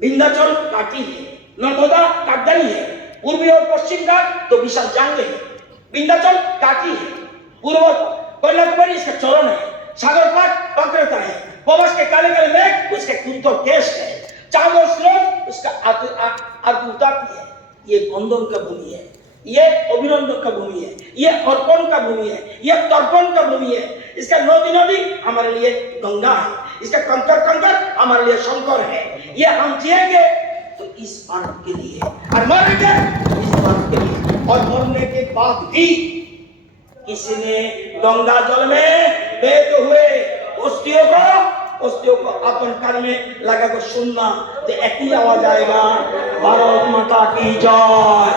विंध्याचल घाटी है, नर्मदा काटदानी है, पूर्वी और पश्चिम घाट 2 विशाल जंगल है, विंध्याचल घाटी है, कन्याकुमारी इसका चलन है, सागर पाट वक्रता है, पवस के काले काले मेघ उसके कुंतो केश है, चांदो स्रोत उसका आग उतारती है। ये बंधन का भूमि है, ये अभिनंदन का भूमि है, ये अर्पण का भूमि है, ये तर्पण का भूमि है। इसका नदी नदी हमारे लिए गंगा है, इसका कंकर कंकर हमारे लिए शंकर है। ये हम जिएंगे तो इस भारत के लिए और मरेंगे इस भारत के लिए, और मरने के बाद भी किसी ने गंगा जल में बहते हुए अस्थियों को अपन कान में लगा कर सुनना तो एक ही आवाज आएगा, भारत माता की जय,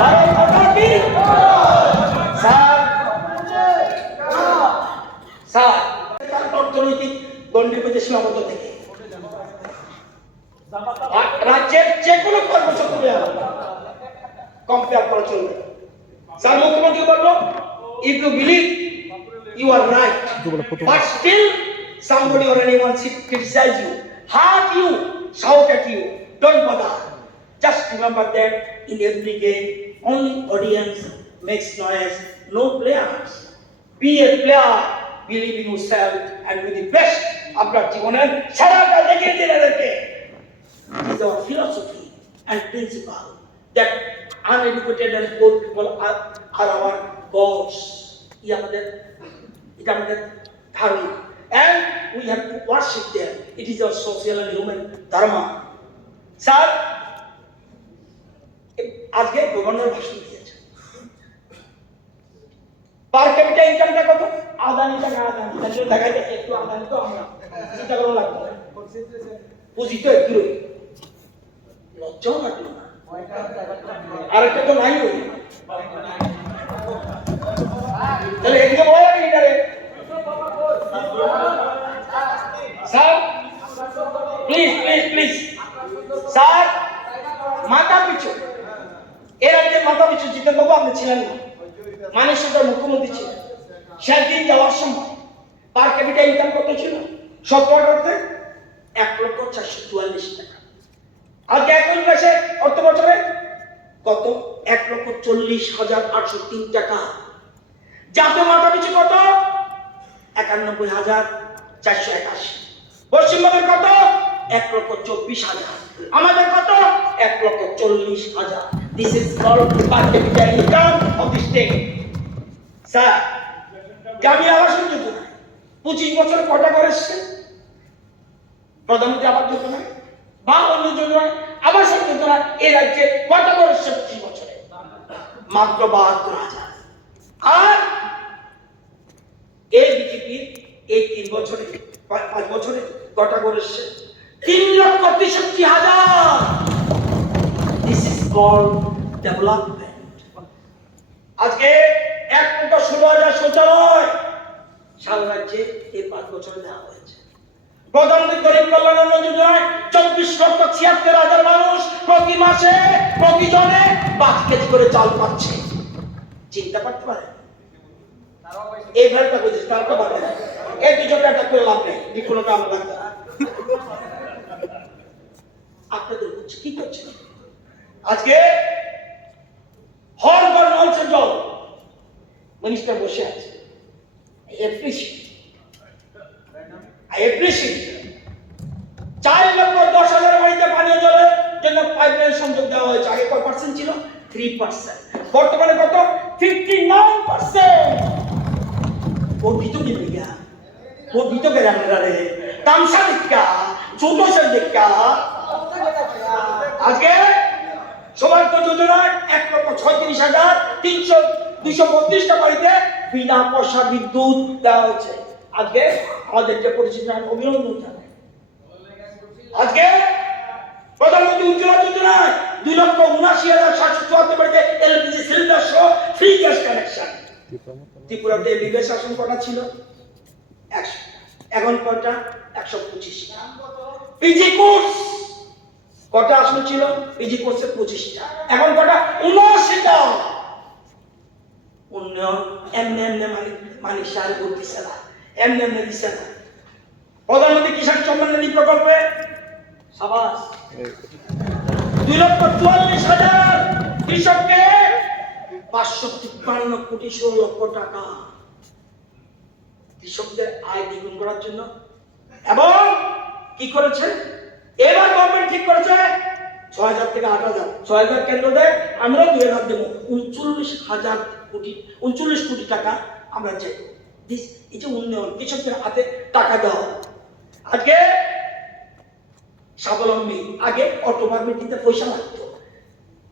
भारत माता की স্যার অর্থনৈতিক গণ্ডিপতি সীমাবদ্ধ থেকে রাজ্যের যে কোনো কর্মসূচি কম্পেয়ার করা চলবে। স্যার মুখ্যমন্ত্রী বলল, if you believe you are right, but still somebody or anyone criticize you, hurt you, shout at you, don't bother. Just remember that in every game only audience makes noise, no players. Be a player, believe in yourself and do the best. আপনার জীবনের সেরাটা দেখিয়ে দিন এদেরকে। It is our philosophy and principle that uneducated and poor people are our gods. এটা আমাদের ধারণা, and we have to worship them. It is our social and human dharma. Sir আজকে গভর্নর ভাষণ দিয়েছে, পার ক্যাপিটা ইনকামটা কত? আদানি টাকা, আদানি তাহলে দেখা যায় একটু আদানি তো আমরা চিন্তা করা লাগবে না, পুঁজি তো একটু লজ্জাও লাগলো না, আরেকটা তো নাই ওই তাহলে এদিকে বলা লাগে এটারে। Sir please please please sir, মাথা পিছু এর আগে মাথা পিছু জিতেন বাবু আপনি ছিলেন না, মানিক সরকার মুখ্যমন্ত্রী ছিলেন, সেদিন যাওয়ার সময় পার ক্যাপিটা ইনকাম কত ছিল? 17 1,444,000 টাকা। আজকে 21 মাসে অর্থ বছরে কত? 1,40,803 টাকা। জাতীয় মাথা পিছু কত? 91,481। পশ্চিমবঙ্গের কত? 1,24,000। আমাদের কত? 1,40,000। This is called per capita income of the state. Sir Gramin Awas Yojana 25 বছর কটা করে এসছে? প্রধানমন্ত্রী আবাস যোজনা বা অন্য যোজনা, আবাস যোজনা এই রাজ্যে কটা করে এসছে 25 বছরে? মাত্র 72,000। আর এই বিজেপির এই 3 বছরে 5 বছরে কটা করে এসছে? 3,63,000। This is called development. আজকে 1,16,000 সারা রাজ্যে এই 5 বছরে দেওয়া হয়েছে। প্রধানমন্ত্রী গরিব কল্যাণ অন্ন যোজনায় 24,76,000 মানুষ প্রতি মাসে প্রতি জনে 5 কেজি করে চাল পাচ্ছে। চিন্তা করতে পারে এই ভাড়াটা বুঝিস তারটা বাড়ে না, এই দুজনটা একটা করে লাভ নেই, বিপুলটা আমরা লাগবে না। আপনাদের বুঝছে কি করছে? আজকে হল পর নলছে জল, মিনিস্টার বসে আছে, I appreciate 4,10,000 বাড়িতে পানীয় জলের জন্য পাইপলাইন সংযোগ দেওয়া হয়েছে। আগে কত পার্সেন্ট ছিল? 3%। বর্তমানে কত? 59%। वो भी तो गिर गया, वो भी तो गया मेरा रे तामसा दिक्का छोटो से दिक्का। আজকে সৌভাগ্য যোজনায় 1,36,332 বাড়িতে বিনা পয়সা বিদ্যুৎ দেওয়া হয়েছে। আজকে আমাদের যে পরিচিত অভিনন্দন জানাই। আজকে প্রধানমন্ত্রী উজ্জ্বলা যোজনায় 2,79,774 বাড়িতে এলপিজি সিলিন্ডার সহ ফ্রি গ্যাস কানেকশন। ত্রিপুরাতে বিবেক শাসন কটা ছিল? 100। এখন কটা? 125টা। পিজি কোর্স কটা আসন ছিল? পিজি কোর্সে 25টা। এখন কটা? 79টা। উন্নয়ন এমনি মানে সার করতেছে না, এমনি দিচ্ছে না। প্রধানমন্ত্রী কিষাণ সম্মান নিধি প্রকল্পে সাবাস 2,44,000 কৃষককে 553 কোটি 16 লক্ষ টাকা। কৃষকদের আয় দ্বিগুণ করার জন্য। এবং কি করেছে এবার গভর্নমেন্ট ঠিক করেছে ৬,০০০ থেকে ৮,০০০, ৬,০০০ কেন্দ্র দেয়, আমরা ২,০০০ দেবো, ৩৯ কোটি টাকা আমরা চাই। এই যে উন্নয়ন, কৃষকদের হাতে টাকা দেওয়া। আজকে স্বাবলম্বী, আগে অটো পারমিট দিতে পয়সা লাগতো,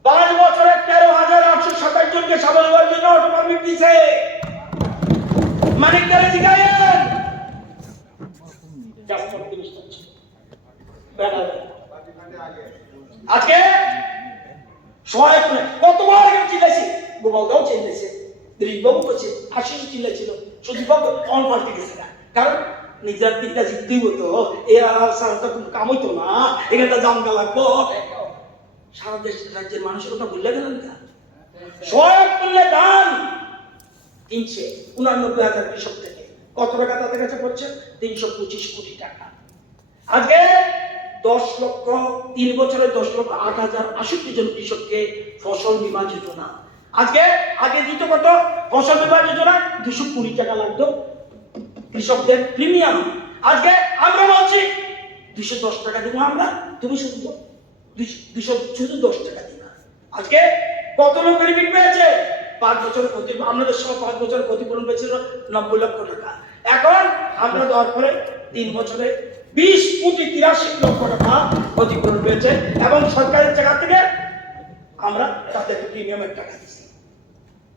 ৫ বছরে ১৩,৮২৭ জনকে স্বাবলম্বীর জন্য অটো পারমিট দিছে। মানিক দ্বারা জিগায়েন আজকে সহায়ক কতবার চিল্লাইছে, গোপালদাও চিল্লাইছে, দিলীপবাবু করছে, আশিস চিল্লাইছিল, সুদীপবাবু অন পাল্টে গেছে না, কারণ নিজের দিকটা জিততেই হতো, এ আর সারা তো কোনো কাম হইতো না, এখানটা জামগা লাগবো। সারা দেশ রাজ্যের মানুষের কথা ভুলে গেলেন না। সহায়ক মূল্যে ধান কিনছে ৮৯,০০০ কৃষক থেকে, কত টাকা তাদের কাছে পড়ছে? ৩২৫ কোটি টাকা। আজকে 10 লক্ষ 3 বছরে 10,08,068 জন কৃষককে ফসল বীমা যোজনা। আগে দিত কত? ফসল বীমা যোজনা 220 টাকা লাগতো কৃষকদের প্রিমিয়াম। আজকে আমরা বলছি 210 টাকা দিব আমরা, তুমি শুধু 210 টাকা দিবা। আজকে কত লোক বেনিফিট পেয়েছে? 5 বছরের ক্ষতি, আমাদের সব 5 বছরের ক্ষতিপূরণ পেয়েছিল 90 লক্ষ টাকা। এখন আমরা দেওয়ার পরে 3 বছরে 20,83,00,000 টাকা ক্ষতিপূরণ পেয়েছে, এবং সরকারের জায়গা থেকে আমরা তাদেরকে প্রিমিয়ামের টাকা দিচ্ছি।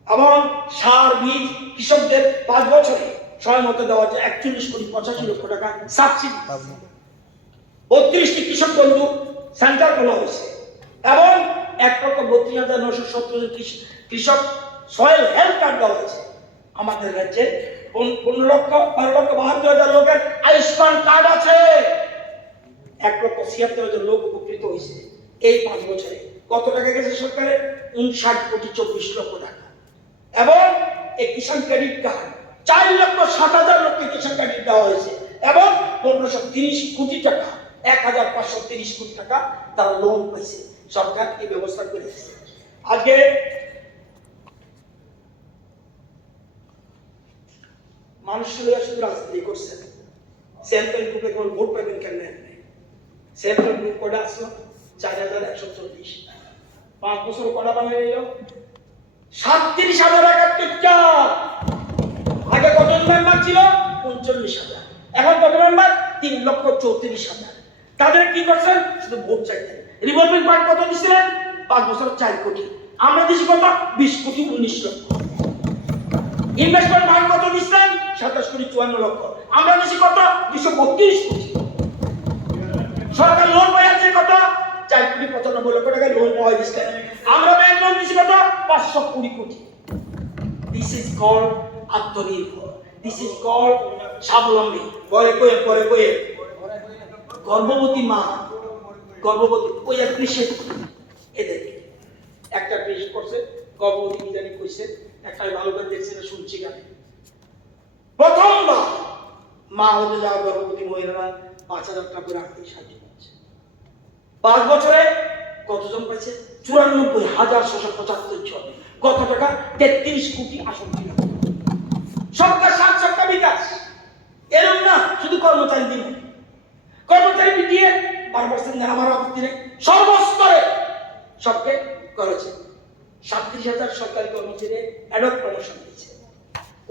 এবং সার বীজ কৃষকদের 5 বছরে সময় মতো দেওয়া হচ্ছে 41,85,00,000 টাকা সাবসিডি। 32টি কৃষক বন্ধু সেন্টার খোলা হয়েছে, এবং 1,32,970 কৃষক সয়েল হেলথ কার্ড দেওয়া হয়েছে। আমাদের রাজ্যে 12,72,000 লোকের আয়ুষ্মান কার্ড আছে, 1,76,000 লোক উপকৃত হয়েছে এই 5 বছরে। কত টাকা গেছে সরকারের? 59,24,00,000 টাকা। এবং এই কিষাণ ক্রেডিট কার্ড 4,07,000 লোককে কিষাণ ক্রেডিট দেওয়া হয়েছে, এবং 1,530 কোটি টাকা, 1,530 কোটি টাকা তারা লোন পাইছে। সরকার এই ব্যবস্থা করেছে। আজকে মানুষের শুধু রাজনীতি করছে, সেন্ট্রাল গ্রুপে কেবল ভোট পাবেন কেন? সেন্ট্রাল গ্রুপ কটা আসলো? 4,140। 5 বছর কটা বানিয়ে নিল? 37,071। আগে কত মেম্বার ছিল? 39,000। এখন কত মেম্বার? 3,34,000। তাদের কি করছেন? শুধু ভোট চাইতেন। রিভলভিং ফান্ড কত দিছিলেন? 5 বছর 4 কোটি। আমরা দিছি কত? 20 কোটি 19 লক্ষ। ইনভেস্টমেন্ট ফান্ড কত দিচ্ছেন? 27 কোটি 54 লক্ষ। আমরা দিছি কত? 232 কোটি। সরকার লোন পাইছে কত? 4 কোটি 95 লক্ষ টাকা লোন পাওয়া দিচ্ছে। আমরা ব্যাংক লোন দিছি কত? 520 কোটি। দিস ইজ কল্ড আত্মনির্ভর, দিস ইজ কল্ড স্বাবলম্বী। পরে কয়ে গর্ভবতী মা, গর্ভবতী ওই অ্যাপ্রিশিয়েট এদের একটা পেশ করছে, গর্ভবতী কি জানি কইছে, একটা ভালো করে দেখছে না, শুনছি গানে। প্রথমবার মা হতে যাওয়া গর্ভবতী মহিলারা 5,000 টাকা করে আর্থিক সাহায্য পাচ্ছে। 5 বছরে কতজন পাইছে? 94,675 জন। কত টাকা? 33 কোটি 68 লক্ষ। সরকার সাত সরকার বিকাশ এরকম না শুধু কর্মচারী দিন, কর্মচারী পিটিয়ে 12% আমার আপত্তি নেই, সর্বস্তরে সবকে করেছে। 37,000 সরকারি কর্মচারী অ্যাডক প্রমোশন দিয়েছে।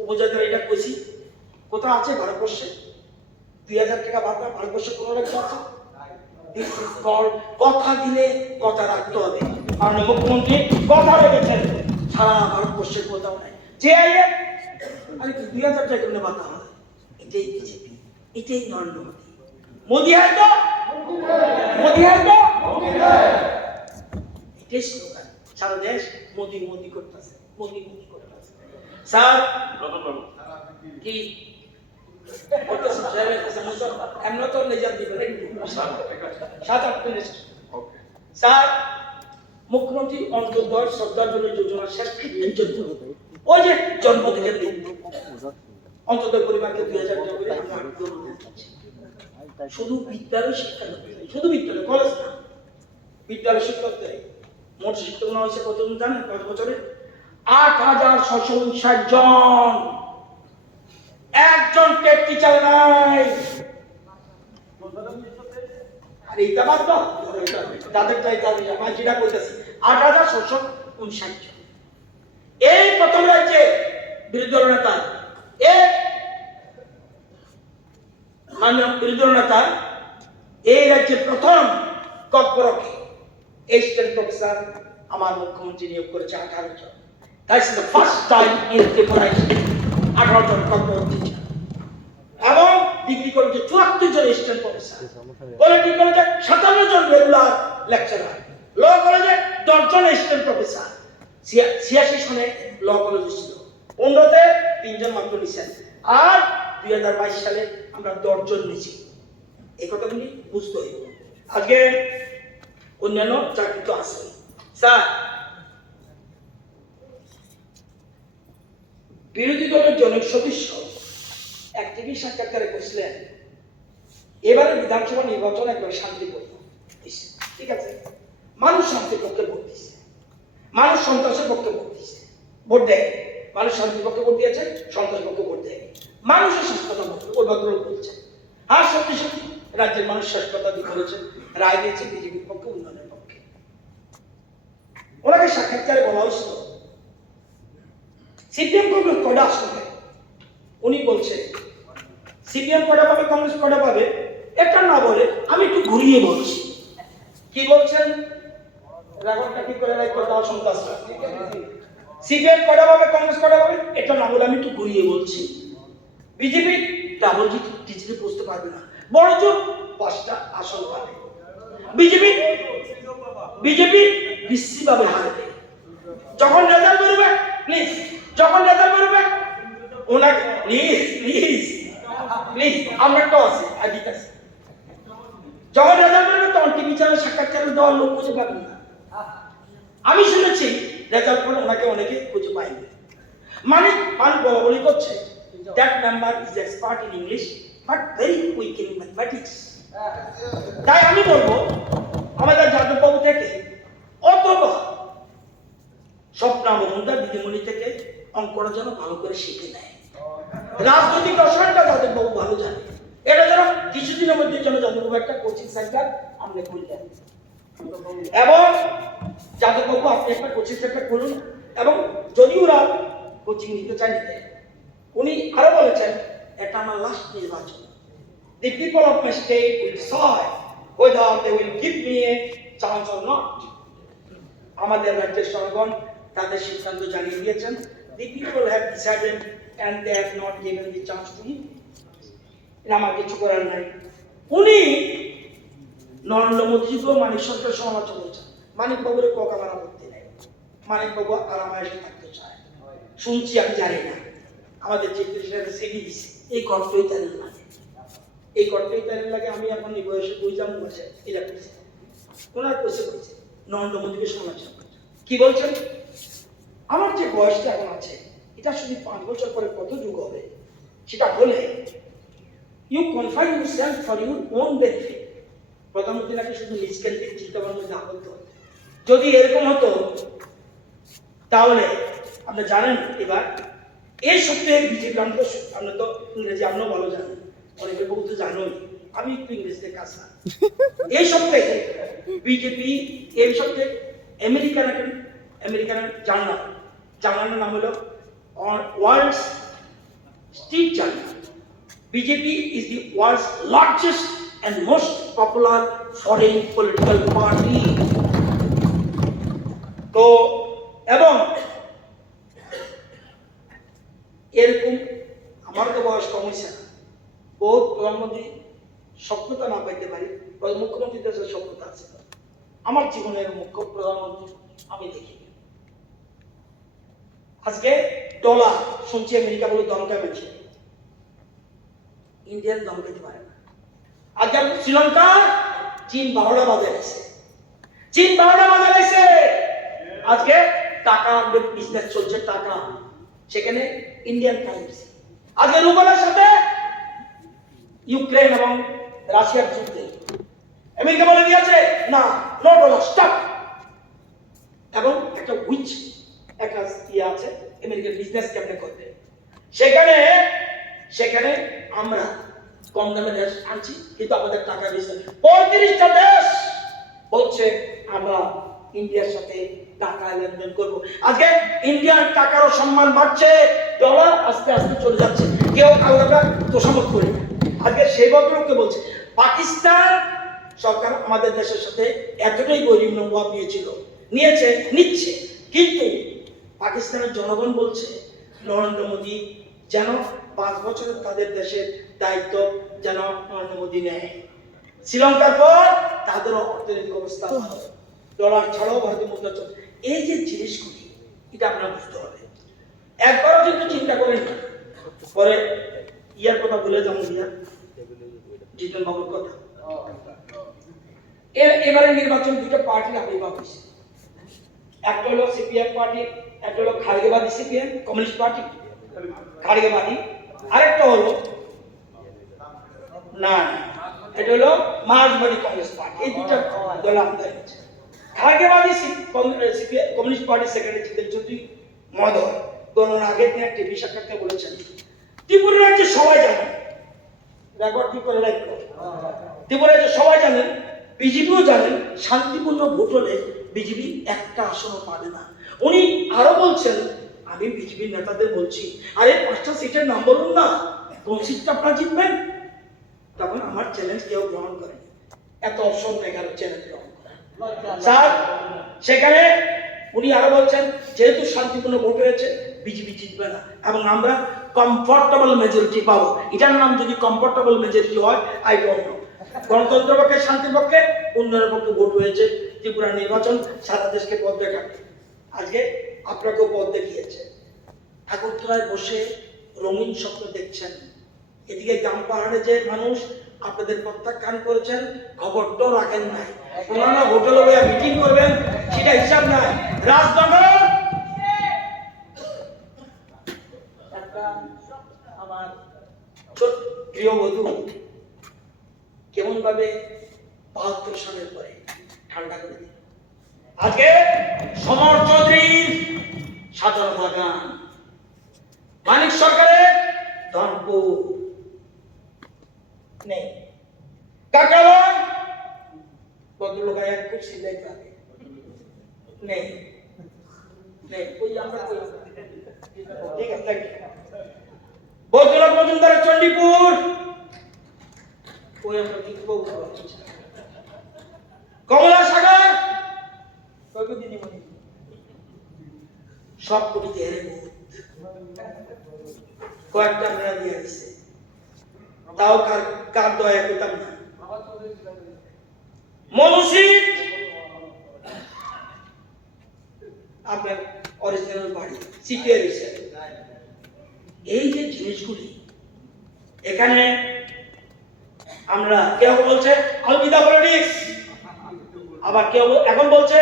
উপজাতিরা এটা কইছি কোথাও আছে ভারতবর্ষে? 2,000 টাকা ভাতা ভারতবর্ষে কোনো রেখা আছে? দিস ইজ কল্ড কথা দিলে কথা রাখতে হবে। মাননীয় মুখ্যমন্ত্রী কথা রেখেছেন, সারা ভারতবর্ষের কোথাও নাই। যে আইয়ে আরে 2,000 টাকা করে ভাতা হয়, এটাই বিজেপি, এটাই নরেন্দ্র মোদী। মোদী হয় তো মোদী হয় তো এটাই স্লোগান। সারা দেশ মোদী মোদী করতেছে, মোদী মোদী করতেছে। স্যার কি করতেছে? এমন তো লেজার দিবেন 7-8 মিনিট। স্যার মুখ্যমন্ত্রী অন্তর্দয় শ্রদ্ধাঞ্জলি যোজনা শেষ কৃতির জন্য ওই যে জন্মদিনের দিন অন্তর্দয় পরিবারকে 2,000 টাকা করে আমরা শুধু বিদ্যালয় শিক্ষা করতে চাই, শুধু বিদ্যালয়, কলেজ না, বিদ্যালয় শিক্ষক দেয়। মোট শিক্ষক নেওয়া হয়েছে কতজন জানেন? 5 বছরে 8,659 জন। একজনকে টিচার নাই। আর এইটা বাদ দাও, তাদের চাই তাদের আমার যেটা কইতাছি ৮,৬৫৯ জন। এই প্রথম রাজ্যে বিরোধী দল নেতা মাননীয় বিরোধী দল নেতা এই রাজ্যের প্রথম কর্পোরেটকে এসিস্ট্যান্ট প্রফেসর আমার মুখ্যমন্ত্রী নিয়োগ করেছে 18 জন। That's the first time in Tripura 18 জন কর্পোরেট টিচার এবং ডিগ্রি কলেজে 74 জন এসিস্ট্যান্ট প্রফেসর, পলিটিক্যাল কলেজে 57 জন রেগুলার লেকচারার, ল কলেজে 10 জন এসিস্ট্যান্ট প্রফেসর। 86 সনে ল কলেজ ছিল, 15তে 3 জন মাত্র নিছেন, আর 2022 সালে আমরা 10 জন নিয়েছি। এই কথাগুলি বুঝতে হইব। আজকে অন্যান্য চাকরি তো আছে স্যার। বিরোধী দলের জনক সদস্য এক টিভি সাক্ষাৎকারে বলছিলেন এবারে বিধানসভা নির্বাচন একবার শান্তিপূর্ণ, ঠিক আছে, মানুষ শান্তির পক্ষে ভোট দিচ্ছে, মানুষ সন্ত্রাসের পক্ষে ভোট দিচ্ছে, ভোট দেয়, মানুষ শান্তির পক্ষে ভোট দিয়েছে, সন্ত্রাসের পক্ষে ভোট দেয়, মানুষের স্বাস্থ্যতা পক্ষে ওই ভদ্রলোক বলছে। আর সত্যি সত্যি রাজ্যের মানুষ স্বাস্থ্যতা দিয়ে করেছে, রায় দিয়েছে বিজেপির পক্ষে, উন্নয়নের পক্ষে। ওনাকে সাক্ষাৎকারে বলা হয়েছিল সিপিএম কংগ্রেস কটা আসন পাবে, উনি বলছে সিপিএম কটা পাবে, কংগ্রেস কটা পাবে, এটা না বলে আমি একটু ঘুরিয়ে বলছি। কি বলছেন? রাগটা কি করে রাখ কথা সন্ত্রাস। সিপিএম কটা পাবে, কংগ্রেস কটা পাবে, এটা না বলে আমি একটু ঘুরিয়ে বলছি। বিজেপি ডাবল ডিজিটে পৌঁছতে পারবে না, বড় জোর 5টা আসন পাবে। বিজেপি বিশ্রীভাবে হারবে। যখন রেজাল্ট বেরোবে প্লিজ, যখন রেজাল্ট বেরোবে ওনাকে প্লিজ প্লিজ প্লিজ আমরা তো আছি আদিত আছে, যখন রেজাল্ট বেরোবে তখন টিভি চ্যানেল সাক্ষাৎকার দেওয়ার লোক খুঁজে পাবেন না। আমি শুনেছি রেজাল্ট পরে ওনাকে অনেকে খুঁজে পাইনি। মানে বলা বলি করছে that member is expert in English but very weak in mathematics. তাই আমি বলবো আমাদের যাদববাবু থেকে অথবা স্বপ্না মজুমদার দিদিমণি থেকে অঙ্কটা যেন ভালো করে শিখে নেয়। রাজনৈতিক রসায়নটা যাদববাবু ভালো জানে, এটা যেন কিছুদিনের মধ্যে যেন যাদববাবু একটা কোচিং সেন্টার আপনি খুলবেন, এবং যাদববাবু আপনি একটা কোচিং সেন্টার খুলুন, এবং যদি ওরা কোচিং নিতে চায় নিতে। উনি আরো বলেছেন এটা আমার লাস্ট নির্বাচন, the people of my state will decide whether they will give me a chance or not. আমাদের রাজ্যের জনগণ তাদের সিদ্ধান্ত জানিয়ে দিয়েছেন, the people have decided and they have not given the chance to him. এটা আমার কিছু করার নাই। উনি নরেন্দ্র মোদীজিকেও মানিক সরকারের সমালোচনা করেছেন, মানিক বাবুর কোক আমার আপত্তি নেই, মানিক বাবু আরামায়েশে থাকতে চায়। শুনছি, আমি জানি না, আমাদের চিফ মিনিস্টার সেগি দিচ্ছে এই কর্তই চ্যানেল লাগে, এই কর্তই চ্যানেল লাগে। আমি এখন এই বয়সে বুঝলাম বলছে এটা করছে, ওনার কইছে কইছে নরেন্দ্র মোদীকে সমালোচনা করছে। কি বলছেন? আমার যে বয়সটা এখন আছে এটা শুধু 5 বছর পরে কত যুগ হবে, সেটা হলে you confine yourself for your own benefit. প্রধানমন্ত্রী নাকি শুধু নিজকেন্দ্রিক চিন্তাভাবনার মধ্যে আবদ্ধ হতো। যদি এরকম হতো তাহলে আপনি জানেন এবার এই সপ্তাহে বিজেপি, আমরা তো ইংরেজি আপনিও ভালো জানেন, অনেকে বলতে জানোই, আমি একটু ইংরেজিতে কাজ না। এই সপ্তাহে বিজেপি এই সপ্তাহে আমেরিকান জার্নালের নাম হলো world's street journal. BJP is the world's largest and most popular foreign political party. তো এবং এরকম আমার তো বয়স কম হয়েছে না, বহুত প্রধানমন্ত্রী সভ্যতা না পাইতে পারি, মুখ্যমন্ত্রী দেশের সভ্যতা আছে। আমার জীবনের মুখ্য প্রধানমন্ত্রী আমি দেখি। আজকে ডলার শুনছি আমেরিকা বলে দমকা বেছে, ইন্ডিয়ান দমকাতে পারে না। আজকে শ্রীলঙ্কা চীন 12টা বাজে আছে, চীন 12টা বাজে আছে। আজকে টাকা বিজনেস চলছে, টাকা সেখানে ইন্ডিয়ান কারেন্সি। আজকে রুবেলের সাথে ইউক্রেন এবং রাশিয়ার যুদ্ধে আমেরিকা বলে দিয়েছে না, নো ডলার, স্টপ। এবং একটা উইচ একটা ইয়ে আছে আমেরিকান বিজনেস কেমনে করবে, সেখানে আমরা কম দামে দেশ আনছি, কিন্তু আমাদের টাকা দিচ্ছে 35টা দেশ বলছে আমরা ইন্ডিয়ার সাথে টাকা লেনদেন করব। আজকে ইন্ডিয়ার টাকারও সম্মান বাড়ছে, ডলার আস্তে আস্তে চলে যাচ্ছে। কেউ আলাদা তোষামত করি না। আজকে সেই ভদ্রলোককে বলছে পাকিস্তান সরকার আমাদের দেশের সাথে এতটাই গরিব মনোভাব নিচ্ছে, কিন্তু পাকিস্তানের জনগণ বলছে নরেন্দ্র মোদী যেন 5 বছর তাদের দেশের দায়িত্ব যেন নরেন্দ্র মোদী নেয়। শ্রীলঙ্কার পর তাদেরও অর্থনৈতিক অবস্থা ভালো, ডলার ছাড়াও ভারতীয় মুদ্রা চলছে। এই যে জিনিসগুলি এটা আপনার বুঝতে হবে। একবারও কিন্তু চিন্তা করেন না পরে ইয়ার কথা ভুলে যাবো, জিতেন বাবুর কথা। এবারে নির্বাচন দুটো পার্টি আবির্ভাব হয়েছে, একটা হলো সিপিএম পার্টি, একটা হলো খাড়গেবাদী সিপিএম কমিউনিস্ট পার্টি খাড়গেবাদী, আরেকটা হলো না এটা হলো মার্ক্সবাদী কংগ্রেস পার্টি। এই দুটো দল আমাদের আছে। খাড়গেবাদী কমিউনিস্ট পার্টির সেক্রেটারি জিতেন চৌধুরী মহোদয় গণনার আগে তিনি টিভি সাক্ষাৎকারে বলেছেন ত্রিপুরা রাজ্যে সবাই জানেন, রেকর্ড কি করে রাখবো, ত্রিপুরা রাজ্যে সবাই জানেন, বিজেপিও জানেন শান্তিপূর্ণ ভোট হলে বিজেপি একটা আসনও পাবে না। উনি আরো বলছেন আমি বিজেপির নেতাদের বলছি আরে 5টা সিটের নাম বলুন না, কোন সিটটা আপনারা জিতবেন? তখন আমার চ্যালেঞ্জ কেউ গ্রহণ করেন, এত অপশন নেই কারো চ্যালেঞ্জ গ্রহণ করেন স্যার। সেখানে উনি আরো বলছেন যেহেতু শান্তিপূর্ণ ভোট হয়েছে বিজেপি জিতবে না এবং আমরা কমফোর্টেবল মেজরিটি পাবো। এটার নাম যদি কমফোর্টেবল মেজরিটি হয় আই ডোন্ট নো। গণতন্ত্রের পক্ষে, শান্তির পক্ষে, উন্নয়নের পক্ষে ভোট হয়েছে। ত্রিপুরা নির্বাচন সারা দেশকে পথ দেখাবে। আজকে আপনাকেও পথ দেখিয়েছে। ঠাকুরতলায় বসে রঙিন স্বপ্ন দেখছেন, এদিকে গ্রাম পাহাড়ে যে মানুষ আপনাদের প্রত্যাখ্যান করেছেন খবরটাও রাখেন নাই। ওনারা হোটেলে বসে মিটিং করবেন সেটা হিসাব নাই। রাজনগর একটা আমার গৃহবধূ কেমন ভাবে 72 সালের পরে ঠান্ডা করে দিল। আজকে সমর চৌধুরীর স্বাধীনতা গান, মানিক সরকারের ধনপুর নেই, কাকালা ভদ্রলোক এক খুব সিলাই থাকে নেই নেই, ওই আমরা ঠিক আছে ভদ্রলোক মজুমদারের চণ্ডীপুর ওই আমরা কি কমলা সাগর সব কবিতে হেরে কয়েকটা মেলা দিয়ে দিচ্ছে, তাও কার দয়া করতাম না। মনুষিক আপনার অরিজিনাল বাড়ি সিপিআর হিসেবে এই যে জিনিসগুলি এখানে আমরা কেউ বলছে আলবিদা পলিটিক্স, আবার কেউ এখন বলছে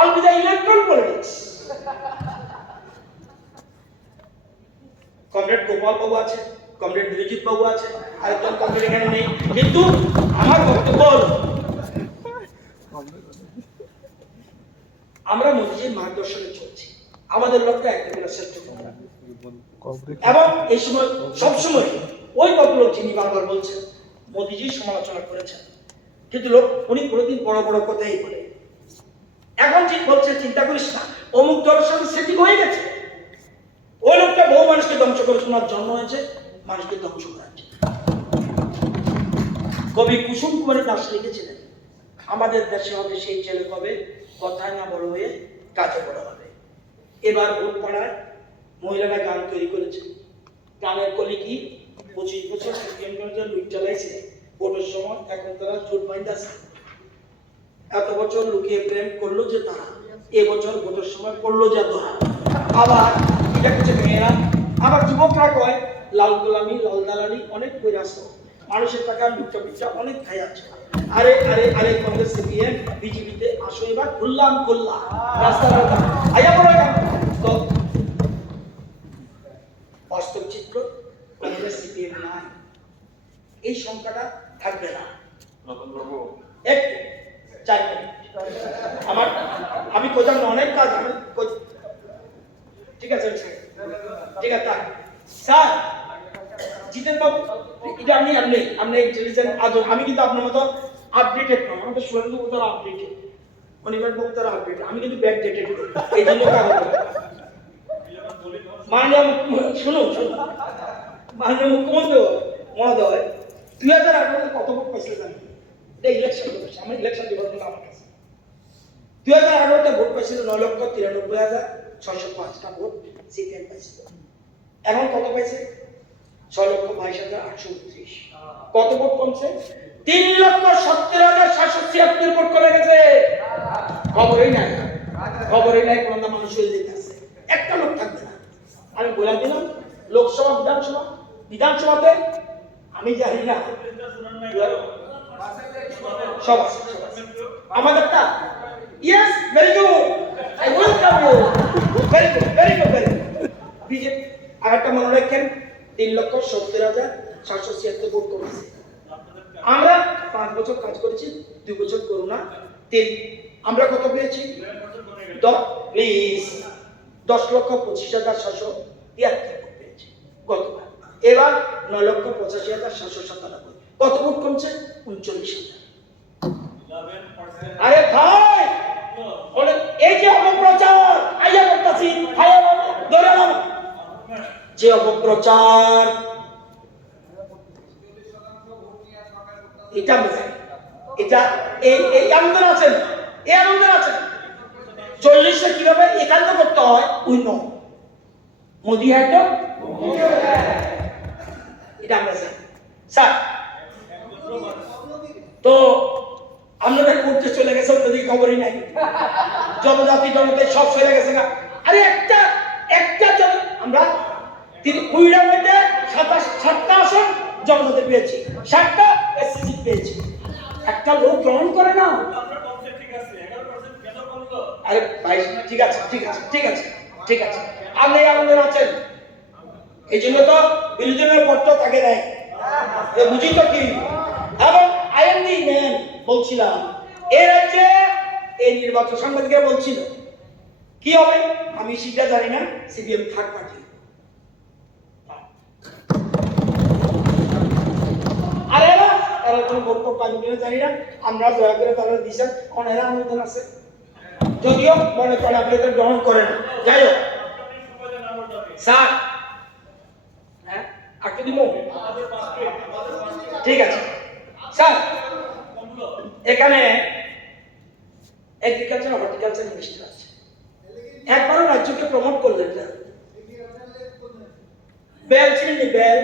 Alvida electron politics. Comrade Gopal babu আছে, কমরেড বিরজিৎ বাবু আছে, আরেকজন কমরেড এখানে নেই, কিন্তু আমার বক্তব্য আমরা মোদীজির মার্গদর্শনে চলছি, আমাদের লক্ষ্য একটা করে শ্রেষ্ঠ করা। এবং এই সময় সবসময় ওই ভদ্রলোক যিনি বারবার বলছেন মোদীজির সমালোচনা করেছেন, কিন্তু লোক উনি কোনোদিন বড় বড় কথাই বলে। এখন ঠিক বলছে চিন্তা করিস না অমুক দলের সাথে সেটিং হয়ে গেছে, ওই লোকটা বহু মানুষকে ধ্বংস করেছে, ওনার জন্ম হয়েছে মানুষকে ধ্বংস করার জন্য। কবি কুসুম কুমারী দাস লিখেছিলেন আমাদের দেশে হবে সেই ছেলে কবে কথায় না বড় হয়ে কাজে বড় হবে। এবার ভোট পাড়ায় মহিলারা গান তৈরি করেছে, গানের কলি কি 25 বছর সিপিএম লুট চালাইছে ভোটের সময়, এখন তারা জোট বাইন্দাছে। এত বছর লুকিয়ে প্রেম করলো যে তারা এবছর ভোটের সময় করলো যে ধরা। আবার এটা হচ্ছে মেয়েরা, আবার যুবকরা কয় লাল গোলামি লাল দালালি অনেক করে আসো, মানুষের টাকা লুটটা পিঠা অনেক খাই আছে। আরে আরে আরে কংগ্রেস সিপিএম বিজেপিতে আসো, এবার খুললাম রাস্তা আয়া পড়া। তো বাস্তব চিত্র কংগ্রেস সিপিএম নাই, এই সংখ্যাটা থাকবে না। একটু চাই আমার আমি কোথাও অনেক কাজ আমি ঠিক আছে ঠিক আছে স্যার জিতেন বাবু, এটা আপনি ইন্টেলিজেন্ট আদর, আমি কিন্তু আপনার মতো আপডেটেড নয়, আমাদের সুরেন্দ্র বক্তার আপডেটেড, অনিমেষ বক্তার আপডেট, আমি কিন্তু ব্যাক ডেটেড, এই জন্য মাননীয় শুনুন মাননীয় মুখ্যমন্ত্রী মহোদয় 2018 কত ভোট পাইছিল জানেন? এটা ইলেকশন করছে, আমার ইলেকশন ডিপার্টমেন্ট আমার কাছে 2018 ভোট পাইছিল 9,93,605টা ভোট সিপিএম পাইছিল। এখন কত পাইছে? 6,22,829। কত ভোট কমছে? 3,70,776 ভোট কমে গেছে। খবরই নাই কোন মানুষ হয়ে যেতেছে, একটা লোক থাকবে না। আমি বলে দিলাম লোকসভা বিধানসভাতে আমি জানি না সব আমাদেরটা yes very good, I welcome you, very good BJP. আরেকটা মনে রাখেন 3,70,776 ভোট করেছে। আমরা 5 বছর কাজ করেছি, 2 বছর করোনা, 3 আমরা কত পেয়েছি? প্লিজ 10,25,773 ভোট পেয়েছি গতবার। এবার 9,85,797। কত ভোট কমছে? 39,000। আরে ভাই এই যে অপপ্রচার আইয়া করতেছি, ধরে নাও যে অপপ্রচার, এটা বোঝায়, এটা এই আনন্দ আছেন, এই আনন্দ আছেন 40-এ কিভাবে 51 করতে হয় উই নো, মোদি হ্যাঁ তো এটা আমরা জানি স্যার। তো আপনাদের করতে চলে গেছে, ওদের খবরই নাই, জনজাতি জনতাই সব চলে গেছে না। আরে একটা আমরা কুড়িটার মধ্যে 7টা আসন জনজাতি পেয়েছি, 7টা এসসি পেয়েছি, একটা লোক গ্রহণ করে না। আরে ভাই ঠিক আছে আপনি আমাদের আছেন, এই জন্য তো বিরোধীদের পত্র থাকে নাই, বুঝি তো কি। এবং আইএনডি ম্যান বলছিলাম এই রাজ্যে এই নির্বাচন সাংবাদিকরা বলছিল কি হবে, আমি সেটা জানি না, সিপিএম থার্ড পার্টি। আরে তারা কোনো ভোট পাবে কিনা জানি না, আমরা দয়া করে তারা দিচ্ছেন অনেরা আন্দোলন আছে, যদিও মনে করে আপনি তো গ্রহণ করেন। যাই হোক স্যার, হ্যাঁ আজকে দিব, ঠিক আছে স্যার। এখানে এগ্রিকালচার হর্টিকালচার মিনিস্টার আছে, একবারও রাজ্যকে প্রমোট করলেন না। বেল ছিলেন বেল,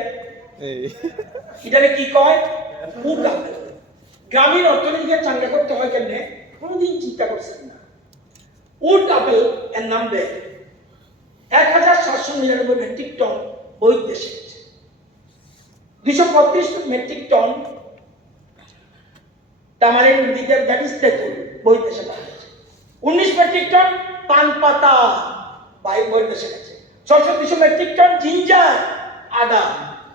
এটাকে কি কয়? Food apple. গ্রামীণ অর্থনীতিকে চাঙ্গা করতে হয় কেমনে কোনোদিন চিন্তা করছেন না। উড আপেল এর নাম বেল, 1,799 মেট্রিক টন বহির্দেশে গেছে, 235 মেট্রিক টন তামারিন নদীতে দ্যাট ইজ তেঁতুল বহির্দেশে গেছে, 19 মেট্রিক টন পান পাতা বহির্দেশে গেছে, 600 মেট্রিক টন জিঞ্জার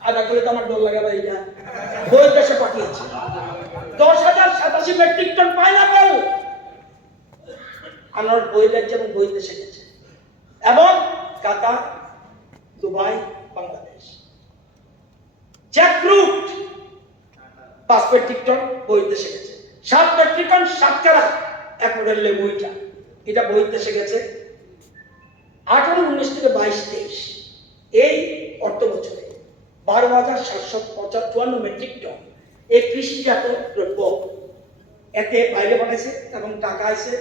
আদা করে তো আমার ডর লাগে ভাই, এটা বহির্দেশে পাঠিয়েছে, 10,087 মেট্রিক টন পাইনাপেল আনার বহির্রাজ্যে এবং বহির্দেশে গেছে, এবং Qatar, Dubai, Bangladesh. Jackfruit 5 metric ton বহির্দেশে গেছে, 7 মেট্রিক টন সাতকারা অ্যাপোলের লেবু, এটা বহির্দেশে গেছে। 18-19 থেকে 22-23 এই অর্থ বছরে 12,754 মেট্রিক টন এই কৃষিজাত দ্রব্য এতে বাইরে পাঠাইছে এবং টাকা আছে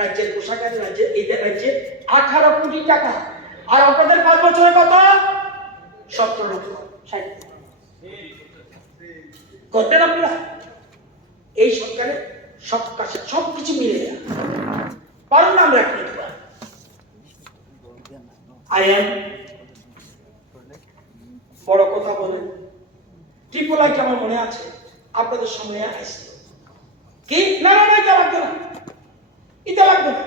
রাজ্যের পোশাকের রাজ্যে, এই রাজ্যে 18 কোটি টাকা। আর আপনাদের 5 বছরে কত? 17 লক্ষ 60 করতেন আপনারা। এই সরকারের সব কাছে সবকিছু মিলে পারুন না আমরা এখন বড় কথা বলেন। ট্রিপলাইট আমার মনে আছে আপনাদের সামনে আসছিল কি না এটা লাগবে না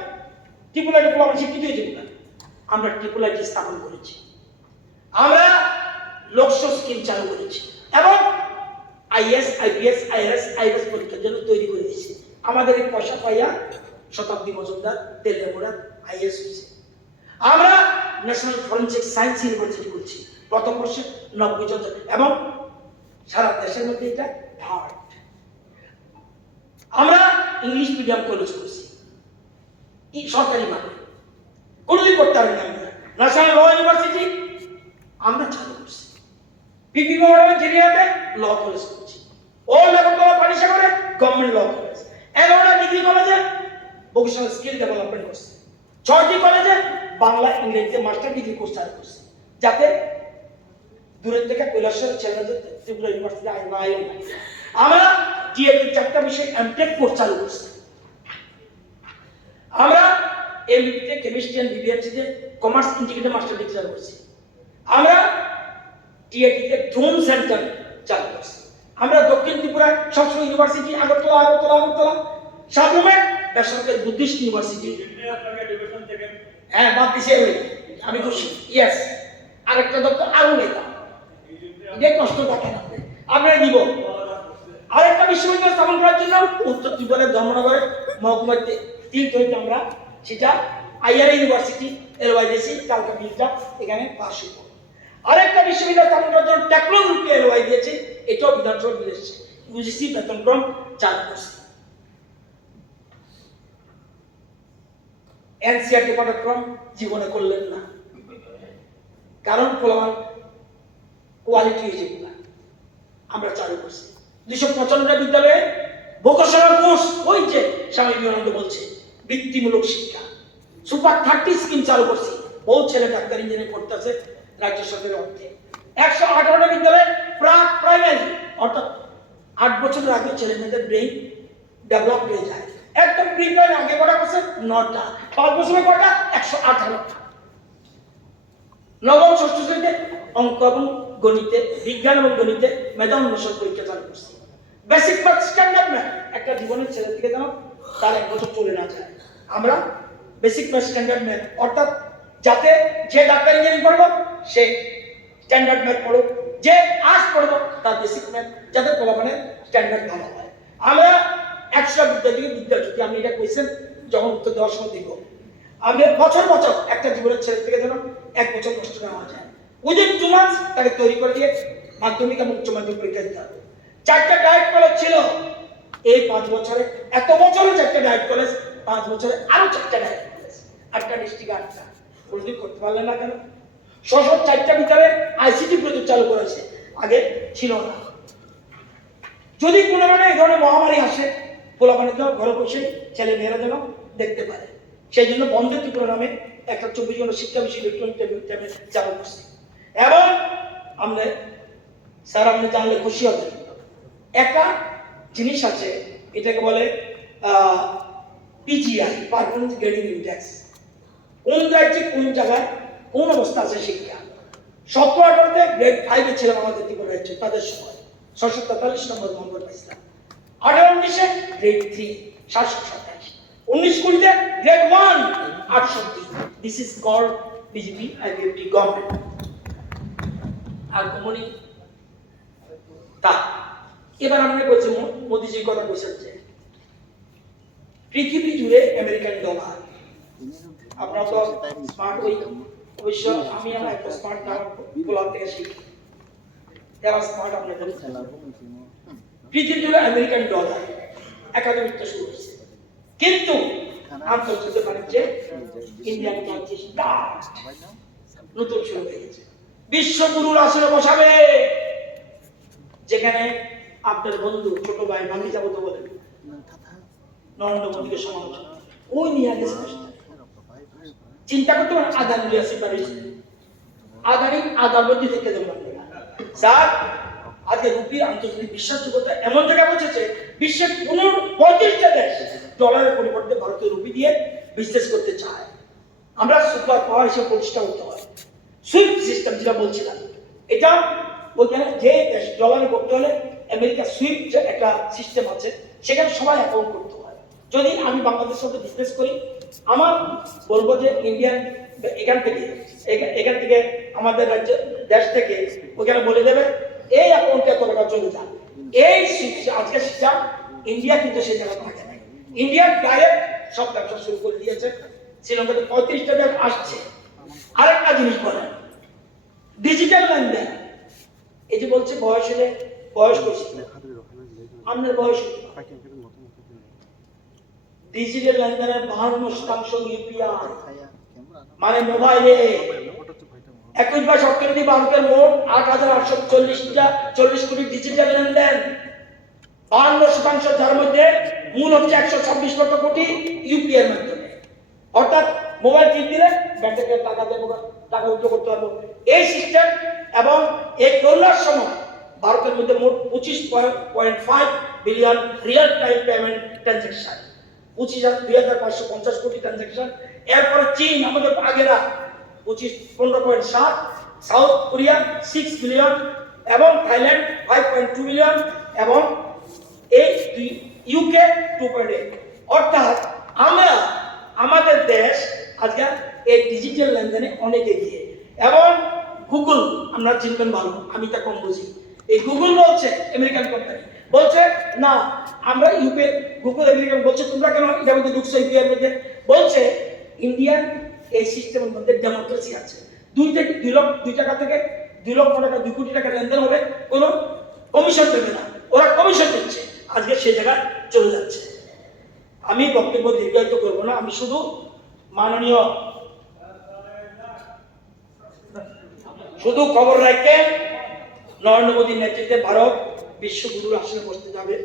ট্রিপলাইট আমরা শিক্ষিত হয়ে যাব না। আমরা ট্রিপলাইট স্থাপন করেছি, আমরা লক্ষ্য স্কিম চালু করেছি এবং আইএস, আইপিএস, আইআরএস পরীক্ষার জন্য তৈরি করে দিয়েছি। আমাদের এই পয়সা পাইয়া শতাব্দী মজুমদার তেলেমুরা আইএস হয়েছে। আমরা ন্যাশনাল ফরেনসিক সায়েন্স ইউনিভার্সিটি করছি, প্রথম বর্ষে 90 জন এবং সারা দেশের মধ্যে এটা থার্ড। আমরা ইংলিশ মিডিয়াম কলেজ করছি সরকারি ভাবে, কোনোদিন করতে পারি না। আমরা ন্যাশনাল ল ইউনিভার্সিটি আমরা চালু করছি, পিপিপি মডেল জেরিয়াতে ল কলেজ করছি, ওল্ড আগরতলা পানিসাগরে গভর্নমেন্ট ল কলেজ, 11টা ডিগ্রি কলেজে ভোকেশনাল স্কিল ডেভেলপমেন্ট করছে, 6টি কলেজে বাংলা ইংরেজিতে মাস্টার ডিগ্রি কোর্স চালু করছে, যাতে দূরের থেকে কৈলাসের ছেলেদের ত্রিপুরা ইউনিভার্সিটি আয়। আমরা টিএটি 4টা বিষয়ে এমটেক কোর্স চালু করছি। আমরা এমবিতে কেমিস্ট্রি এন্ড বিবিএসসিতে কমার্স ইন্টিগ্রেটেড মাস্টার ডিগ্রি চালু করছি। আমরা টিএটিতে ড্রোন সেন্টার চালু করছি। আমরা দক্ষিণ ত্রিপুরা সবসময় ইউনিভার্সিটি আগরতলা সাবরুমে বেসরকারি বুদ্ধিস্ট ইউনিভার্সিটি। হ্যাঁ, বাদ দিছে আমি খুশি। ইয়েস, আরেকটা দপ্তর আরো নেতা, এটা কষ্ট দেখেন আপনারা দিব। আরেকটা বিশ্ববিদ্যালয় স্থাপন করার জন্য উত্তর ত্রিপুরার ধর্মনগরের মহকুমাতে তিলতৈতে আমরা সেটা আইআর ইউনিভার্সিটি এলওয়াইডিসি কালকা বিলটা এখানে পাশ হইব। আরেকটা বিশ্ববিদ্যালয় স্থাপন করার জন্য টেকনোলজিকে এলওয়াই দিয়েছে, এটাও বিধানসভা বিল এসেছে। ইউজিসি বেতনক্রম চালু করছে। এনসিআরটি পাঠ্যক্রম জীবনে করলেন না, কারণ ফলাফল কোয়ালিটি যেগুলা আমরা চালু করছি। 255টা বিদ্যালয়ে ভোকেশনাল কোর্স, ওই যে স্বামী বিবেকানন্দ বলছে বৃত্তিমূলক শিক্ষা। সুপার 30 স্কিম চালু করছি, বহু ছেলে ডাক্তার ইঞ্জিনিয়ার পড়তেছে রাজ্য সরকারের অর্থে। 118টা বিদ্যালয়ে প্রাক প্রাইমারি, অর্থাৎ 8 বছরের আগে ছেলে মেয়েদের ব্রেইন ডেভেলপ হয়ে যায়। একদম প্রি প্রাইমারি আগে কটা করছে 9টা, 5 বছরে কটা 118টা। নবম ষষ্ঠ শ্রেণীতে অঙ্ক এবং গণিতে, বিজ্ঞান এবং গণিতে মেধা অন্বেষণ পরীক্ষা চালু করছি। বেসিক ম্যাথ স্ট্যান্ডার্ড ম্যাথ, একটা জীবনের ছেলে থেকে যেন তার 1 বছর চলে না যায়। আমরা বেসিক ম্যাথ স্ট্যান্ডার্ড ম্যাথ, অর্থাৎ যাতে যে ডাক্তার ইঞ্জিনিয়ারিং পড়বো সে স্ট্যান্ডার্ড ম্যাথ পড়ুক, যে আর্টস পড়বো তার বেসিক ম্যাথ, যাতে ফলাফলের স্ট্যান্ডার্ড ভালো হয়। আমরা 100 বিদ্যা যদি আমি এটা কোয়েশ্চেন যখন উত্তর দেওয়ার সময় দিব, আমি বছর একটা জীবনের ছেলে থেকে যেন 1 বছর কষ্ট নেওয়া যায়। উইদিন 2 মান্থস তাকে তৈরি করে দিয়ে মাধ্যমিক এবং উচ্চ মাধ্যমিক পরীক্ষা দিতে হবে। 4টা ডায়েট কলেজ ছিল এই 5 বছরে, এত বছরে 4টা ডায়েট কলেজ, 5 বছরে আরো 4টা ডায়েট কলেজ, 8টা ডিস্ট্রিক্ট 8টা। কোনোদিন করতে পারলেন না কেন? 4টা ভিতরে আইসিটি প্রজেক্ট চালু করেছে, আগে ছিল না। যদি কোনো মানে এই ধরনের মহামারী আসে, ফলাফল ঘরে বসে ছেলে মেয়েরা যেন দেখতে পারে, সেই জন্য বন্ধে ত্রিপুরা নামে একটা 24 ঘন্টা শিক্ষা বিষয় ইলেকট্রনিক টেবিল চালু করছি। এবং আমরা স্যার আপনি জানলে খুশি হবেন, একটা জিনিস আছে, এটাকে বলে পিজিআই, পারফরমেন্স গ্রেডিং ইন্ডেক্স। কোন রাজ্যে কোন জায়গায় কোন অবস্থা আছে শিক্ষা। 17-18তে গ্রেড 5 ছিলাম আমাদের ত্রিপুরা রাজ্যে, তাদের সময় 643 নম্বর নম্বর পাইছিলাম। 18-19-এ গ্রেড 3 727, 19-20-তে grade 1 68। This is called BJP IPFT government. আর কমনি তা এবার আমরা বলছি মোদিজির কথা বলছেন যে পৃথিবী জুড়ে আমেরিকান ডলার। আপনারা তো স্মার্ট হই, অবশ্য আমি আমার একটা স্মার্ট না গোলাপ থেকে শিখি, যারা স্মার্ট আপনাদের পৃথিবী জুড়ে আমেরিকান ডলার একাডেমিকটা শুরু হয়েছে, কিন্তু আন্তর্জাতিক বাণিজ্যে ইন্ডিয়ান কারেন্সি নতুন শুরু হয়ে গেছে। বিশ্বগুরুর আসলে বসাবে, যেখানে আপনার বন্ধু ছোট ভাই ভাবি যাবো তো বলেন নরেন্দ্র মোদীকে সমালোচনা ওই নিয়ে আগে চিন্তা করতে পারেন। আদানি আসি পারিস, আদানি আদাবতী থেকে দেবেন স্যার। আজকে রুপির আন্তর্জাতিক বিশ্বাসযোগ্যতা এমন জায়গায় পৌঁছেছে, বিশ্বের 35টা দেশ ডলারের পরিবর্তে ভারতীয় রুপি দিয়ে বিজনেস করতে চায়। আমরা সুপার পাওয়ার হিসেবে প্রতিষ্ঠা করতে হয়। সুইফট সিস্টেম যেটা বলছিলাম, এটা ওইখানে যে ডলারে করতে হলে আমেরিকা সুইফট একটা সিস্টেম আছে, সেখানে সবাই অ্যাকাউন্ট করতে হয়। যদি আমি বাংলাদেশের সাথে বিজনেস করি, আমার বলবো যে ইন্ডিয়ান এখান থেকে আমাদের রাজ্য দেশ থেকে ওইখানে বলে দেবে এই অ্যাকাউন্টে এত টাকা চলে যান। এই আজকে সেটা ইন্ডিয়া কিন্তু সেই জায়গা থাকে না। ইন্ডিয়া ডাইরেক্ট সব ব্যবসা শুরু করে দিয়েছে। শ্রীলঙ্কাতে 35টা ব্যাংক আসছে। আরেকটা জিনিস বলেন, ডিজিটাল লেনদেন, এই যে বলছে বয়স হলে বয়স করছি, আপনার বয়স ডিজিটাল লেনদেনের 52% ইউপিআই, মানে মোবাইলে 21 মাস অর্থনীতি ভারতের মোট 8,840 কোটি ডিজিটাল লেনদেন, 52%, যার মধ্যে মূল হচ্ছে 126 কোটি ইউপিআই এর মাধ্যমে। অর্থাৎ মোবাইল টিপ দিলে ব্যাংক থেকে টাকা দেবো, টাকা উইথড্র করতে পারবো, এই সিস্টেম। এবং এই করোনার সময় ভারতের মধ্যে মোট 25.5 billion real time payment transaction, 2,550 কোটি ট্রানজাকশন। এরপরে চীন আমাদের আগেরা 15.7, সাউথ কোরিয়া 6 বিলিয়ন, এবং থাইল্যান্ড 5.2 বিলিয়ন, এবং এই ইউকে 2.8। অর্থাৎ আমরা আমাদের দেশ আজকে এই ডিজিটাল লেনদেনে অনেক এগিয়ে। এবং গুগল আমরা চিনবেন ভালো, আমি তা কম বুঝি। এই গুগল বলছে, আমেরিকান কোম্পানি বলছে না আমরা ইউপিআই, গুগল আমেরিকান বলছে তোমরা কেন এটার মধ্যে ঢুকছো ইউপিআই মধ্যে, বলছে ইন্ডিয়ান এই সিস্টেমের মধ্যে ডেমোক্রেসি আছে। 2 টাকা থেকে 2 লক্ষ টাকা 2 কোটি টাকা লেনদেন হবে, কোনো কমিশন দেবে না, ওরা কমিশন দিচ্ছে। আজকে সেই জায়গায় চলে যাচ্ছে। আমি বক্তব্য দীর্ঘায়িত করবো না, আমি শুধু মাননীয় শুধু খবর রাখেন, নরেন্দ্র মোদীর নেতৃত্বে ভারত বিশ্বগুরুর আসনে বসতে যাবে।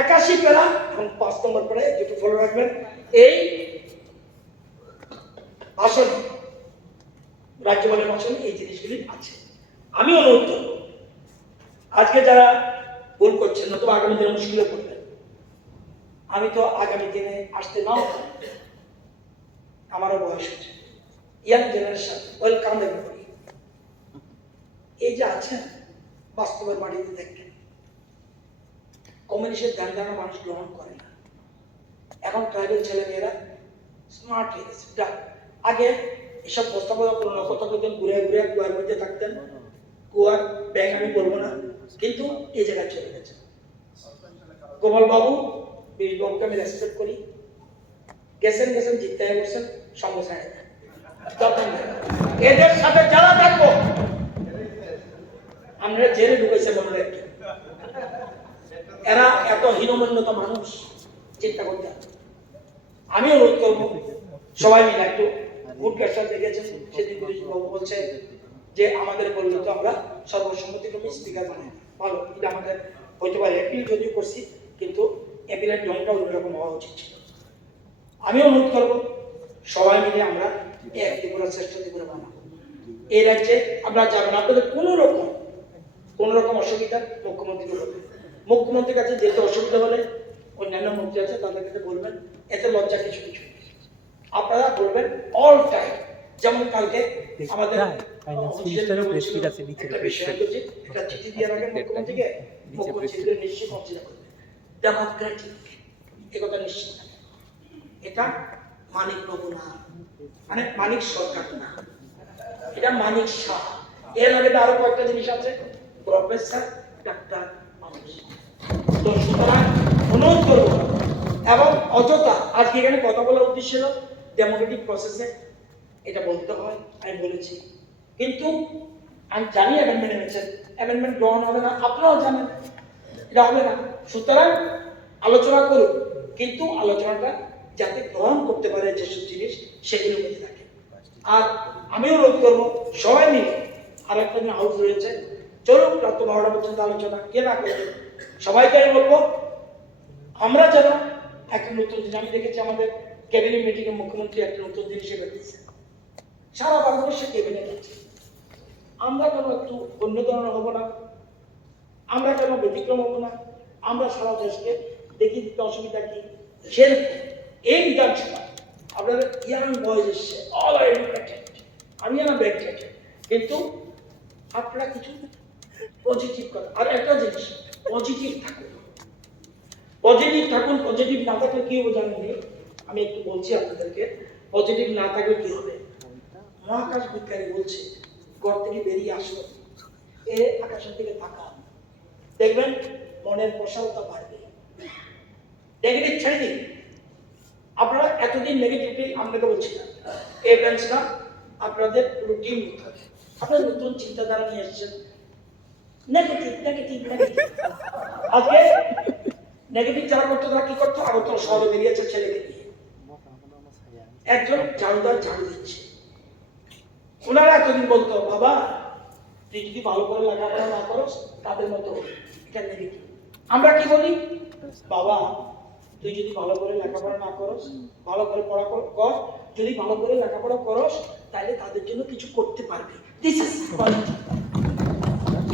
81 প্যারা এবং 5 নম্বর পরে যেটু ফলো রাখবেন, এই ভাষণে, রাজ্যপালের ভাষণে এই জিনিসগুলি আছে। আমি অনুরোধ করব আজকে যারা ভুল করছেন, নতুবা আগামী দিনে মুশকিলে পড়বেন। আমি তো আগামী দিনে আসতে নাও, আমারও বয়স হচ্ছে, ইয়াং জেনারেশন ওয়েলকাম এভরিবডি। এই যে আছেন বাস্তবের মাটিতে দেখেন, কমিউনিস্টের ধ্যান ধারণা মানুষ গ্রহণ করে না। এখন ট্রাইবেল ছেলেমেয়েরা স্মার্ট হয়ে গেছে। আগে এসব বস্তাপদা পুরোনো কথা বলতেন, ঘুরে ঘুরে কুয়ার মধ্যে থাকতেন, কুয়ার ব্যাংক আমি বলবো না, কিন্তু এই জায়গায় চলে গেছে। গোপাল বাবু, বীর বাবুকে আমি রেসপেক্ট করি, গেছেন জিততে বলছেন, সঙ্গ ছাড়ে না। এদের সাথে যারা থাকবো, আমরা জেলে ঢুকেছে মনে রাখি, এরা এত হীনমন্যত মানুষ চিন্তা করতে হবে। আমি অনুরোধ করবো সবাই মিলে একটু গুড ক্যাশন দেখেছেন, সেদিন পুলিশ বাবু বলছে যে আমাদের বললে তো আমরা সর্বসম্মতিক্রমে স্পিকার বানাই, ভালো, এটা আমাদের হইতে পারে। অ্যাপিল যদিও করছি, কিন্তু অ্যাপিলের ঢংটা অন্যরকম হওয়া উচিত ছিল। আমি অনুরোধ করবো সবাই মিলে আমরা এক ত্রিপুরা শ্রেষ্ঠ ত্রিপুরা বানাবো। এই রাজ্যে আমরা যাবেন, আপনাদের কোনো রকম অসুবিধা মুখ্যমন্ত্রীকে বলবেন, মুখ্যমন্ত্রীর কাছে যেতে অসুবিধা হলে অন্যান্য মন্ত্রী আছে তাদের কাছে বলবেন, এতে লজ্জা কিছু আপনারা বলবেন অল টাইম। যেমন কালকে আমাদের চিঠি দিয়ে রাখেন মুখ্যমন্ত্রীকে, মুখ্যমন্ত্রী নিশ্চয়ই কনসিডার করবেন ডেমোক্রেটিক, একথা নিশ্চিত। এটা মানিক বাবু না, মানে মানিক সরকার না, এটা মানিক শাহ। এর আগে আরো কয়েকটা জিনিস আছে, প্রফেসর ডাক্তার মানুষ। তো সুতরাং অনুরোধ করবো, এবং অযথা আজকে এখানে কথা বলার উদ্দেশ্য ছিল ডেমোক্রেটিক প্রসেসে এটা বলতে হয়, আমি বলেছি, কিন্তু আমি জানি অ্যামেন্ডমেন্ট এনেছেন, অ্যামেন্ডমেন্ট গ্রহণ হবে না, আপনারাও জানেন এটা হবে না। সুতরাং আলোচনা করুন, কিন্তু আলোচনাটা যাতে গ্রহণ করতে পারে যেসব জিনিস সেগুলোর মধ্যে থাকে। আর আমি অনুরোধ করবো সবাই মিলে, আর একটা দিন হাউস রয়েছে, চলুন রাত 12টা পর্যন্ত আলোচনা, কে না করবে, সবাইকে আমি বলবো আমরা যেন একটা নতুন জিনিস, আমি দেখেছি আমাদের ক্যাবিনেট মিটিংয়ে মুখ্যমন্ত্রী একটা নতুন জিনিস এনে দিয়েছে, সারা বাংলাদেশে ক্যাবিনেট আছে, আমরা কেন একটু অন্য ধরনের হবো না, আমরা কেন ব্যতিক্রম হবো না, আমরা সারা দেশকে দেখিয়ে দিতে অসুবিধা কি। সেরকম এই বিধানসভা আপনাদের ইয়াং বয়েজ এসছে, অল আর এডুকেটেড, আমি না ব্যাকডেটেড, কিন্তু আপনারা কিছু পজিটিভ কথা। আর একটা জিনিস, পজিটিভ থাকুন, পজিটিভ না থাকলে কি হবে জানেন? আমি একটু বলছি আপনাদেরকে, পজিটিভ না থাকলে কি হবে। মহাকাশ বিজ্ঞানী বলছে ঘর থেকে বেরিয়ে আসো, এ আকাশের দিকে তাকান, দেখবেন মনের প্রসারতা বাড়বে। নেগেটিভ ছেড়ে দিন। আপনারা এতদিন নেগেটিভলি আপনাকে বলছি না, এই ব্রাঞ্চ না, আপনাদের পুরো টিম করতে হবে। আপনার নতুন চিন্তাধারা নিয়ে এসেছেন। Negative negative negative. আজকে নেগেটিভ যারা করতো তারা কি করতো? আগরতলা শহরে বেরিয়েছে ছেলেকে নিয়ে, একজন ঝাড়ুদার ঝাড়ু দিচ্ছে। ওনারা এতদিন বলতো, বাবা তুই যদি ভালো করে লেখাপড়া না করস তাদের মতো, এটা নেগেটিভ। আমরা কি বলি? বাবা তুই যদি ভালো করে লেখাপড়া না করস, ভালো করে পড়া কর, যদি ভালো করে লেখাপড়া করস তাহলে তাদের জন্য কিছু করতে পারবি। This is positive.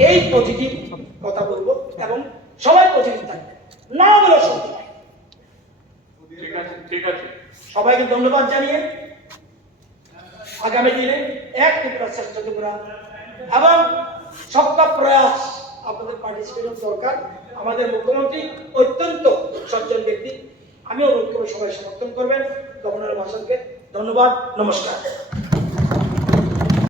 এই পজিটিভ কথা বলবো এবং সবাই পজিটিভ থাকবে, না বলে শুনতে পাই। ঠিক আছে, ঠিক আছে। সবাইকে ধন্যবাদ জানিয়ে আগামী দিনে এক ত্রিপুরা শ্রেষ্ঠ ত্রিপুরা এবং সবকা প্রয়াস আপনাদের পার্টিসিপেশন দরকার। আমাদের মুখ্যমন্ত্রী অত্যন্ত সজ্জন ব্যক্তি, আমি অনুরোধ করব সবাই সমর্থন করবেন। গভর্নর ভাষণকে ধন্যবাদ, নমস্কার।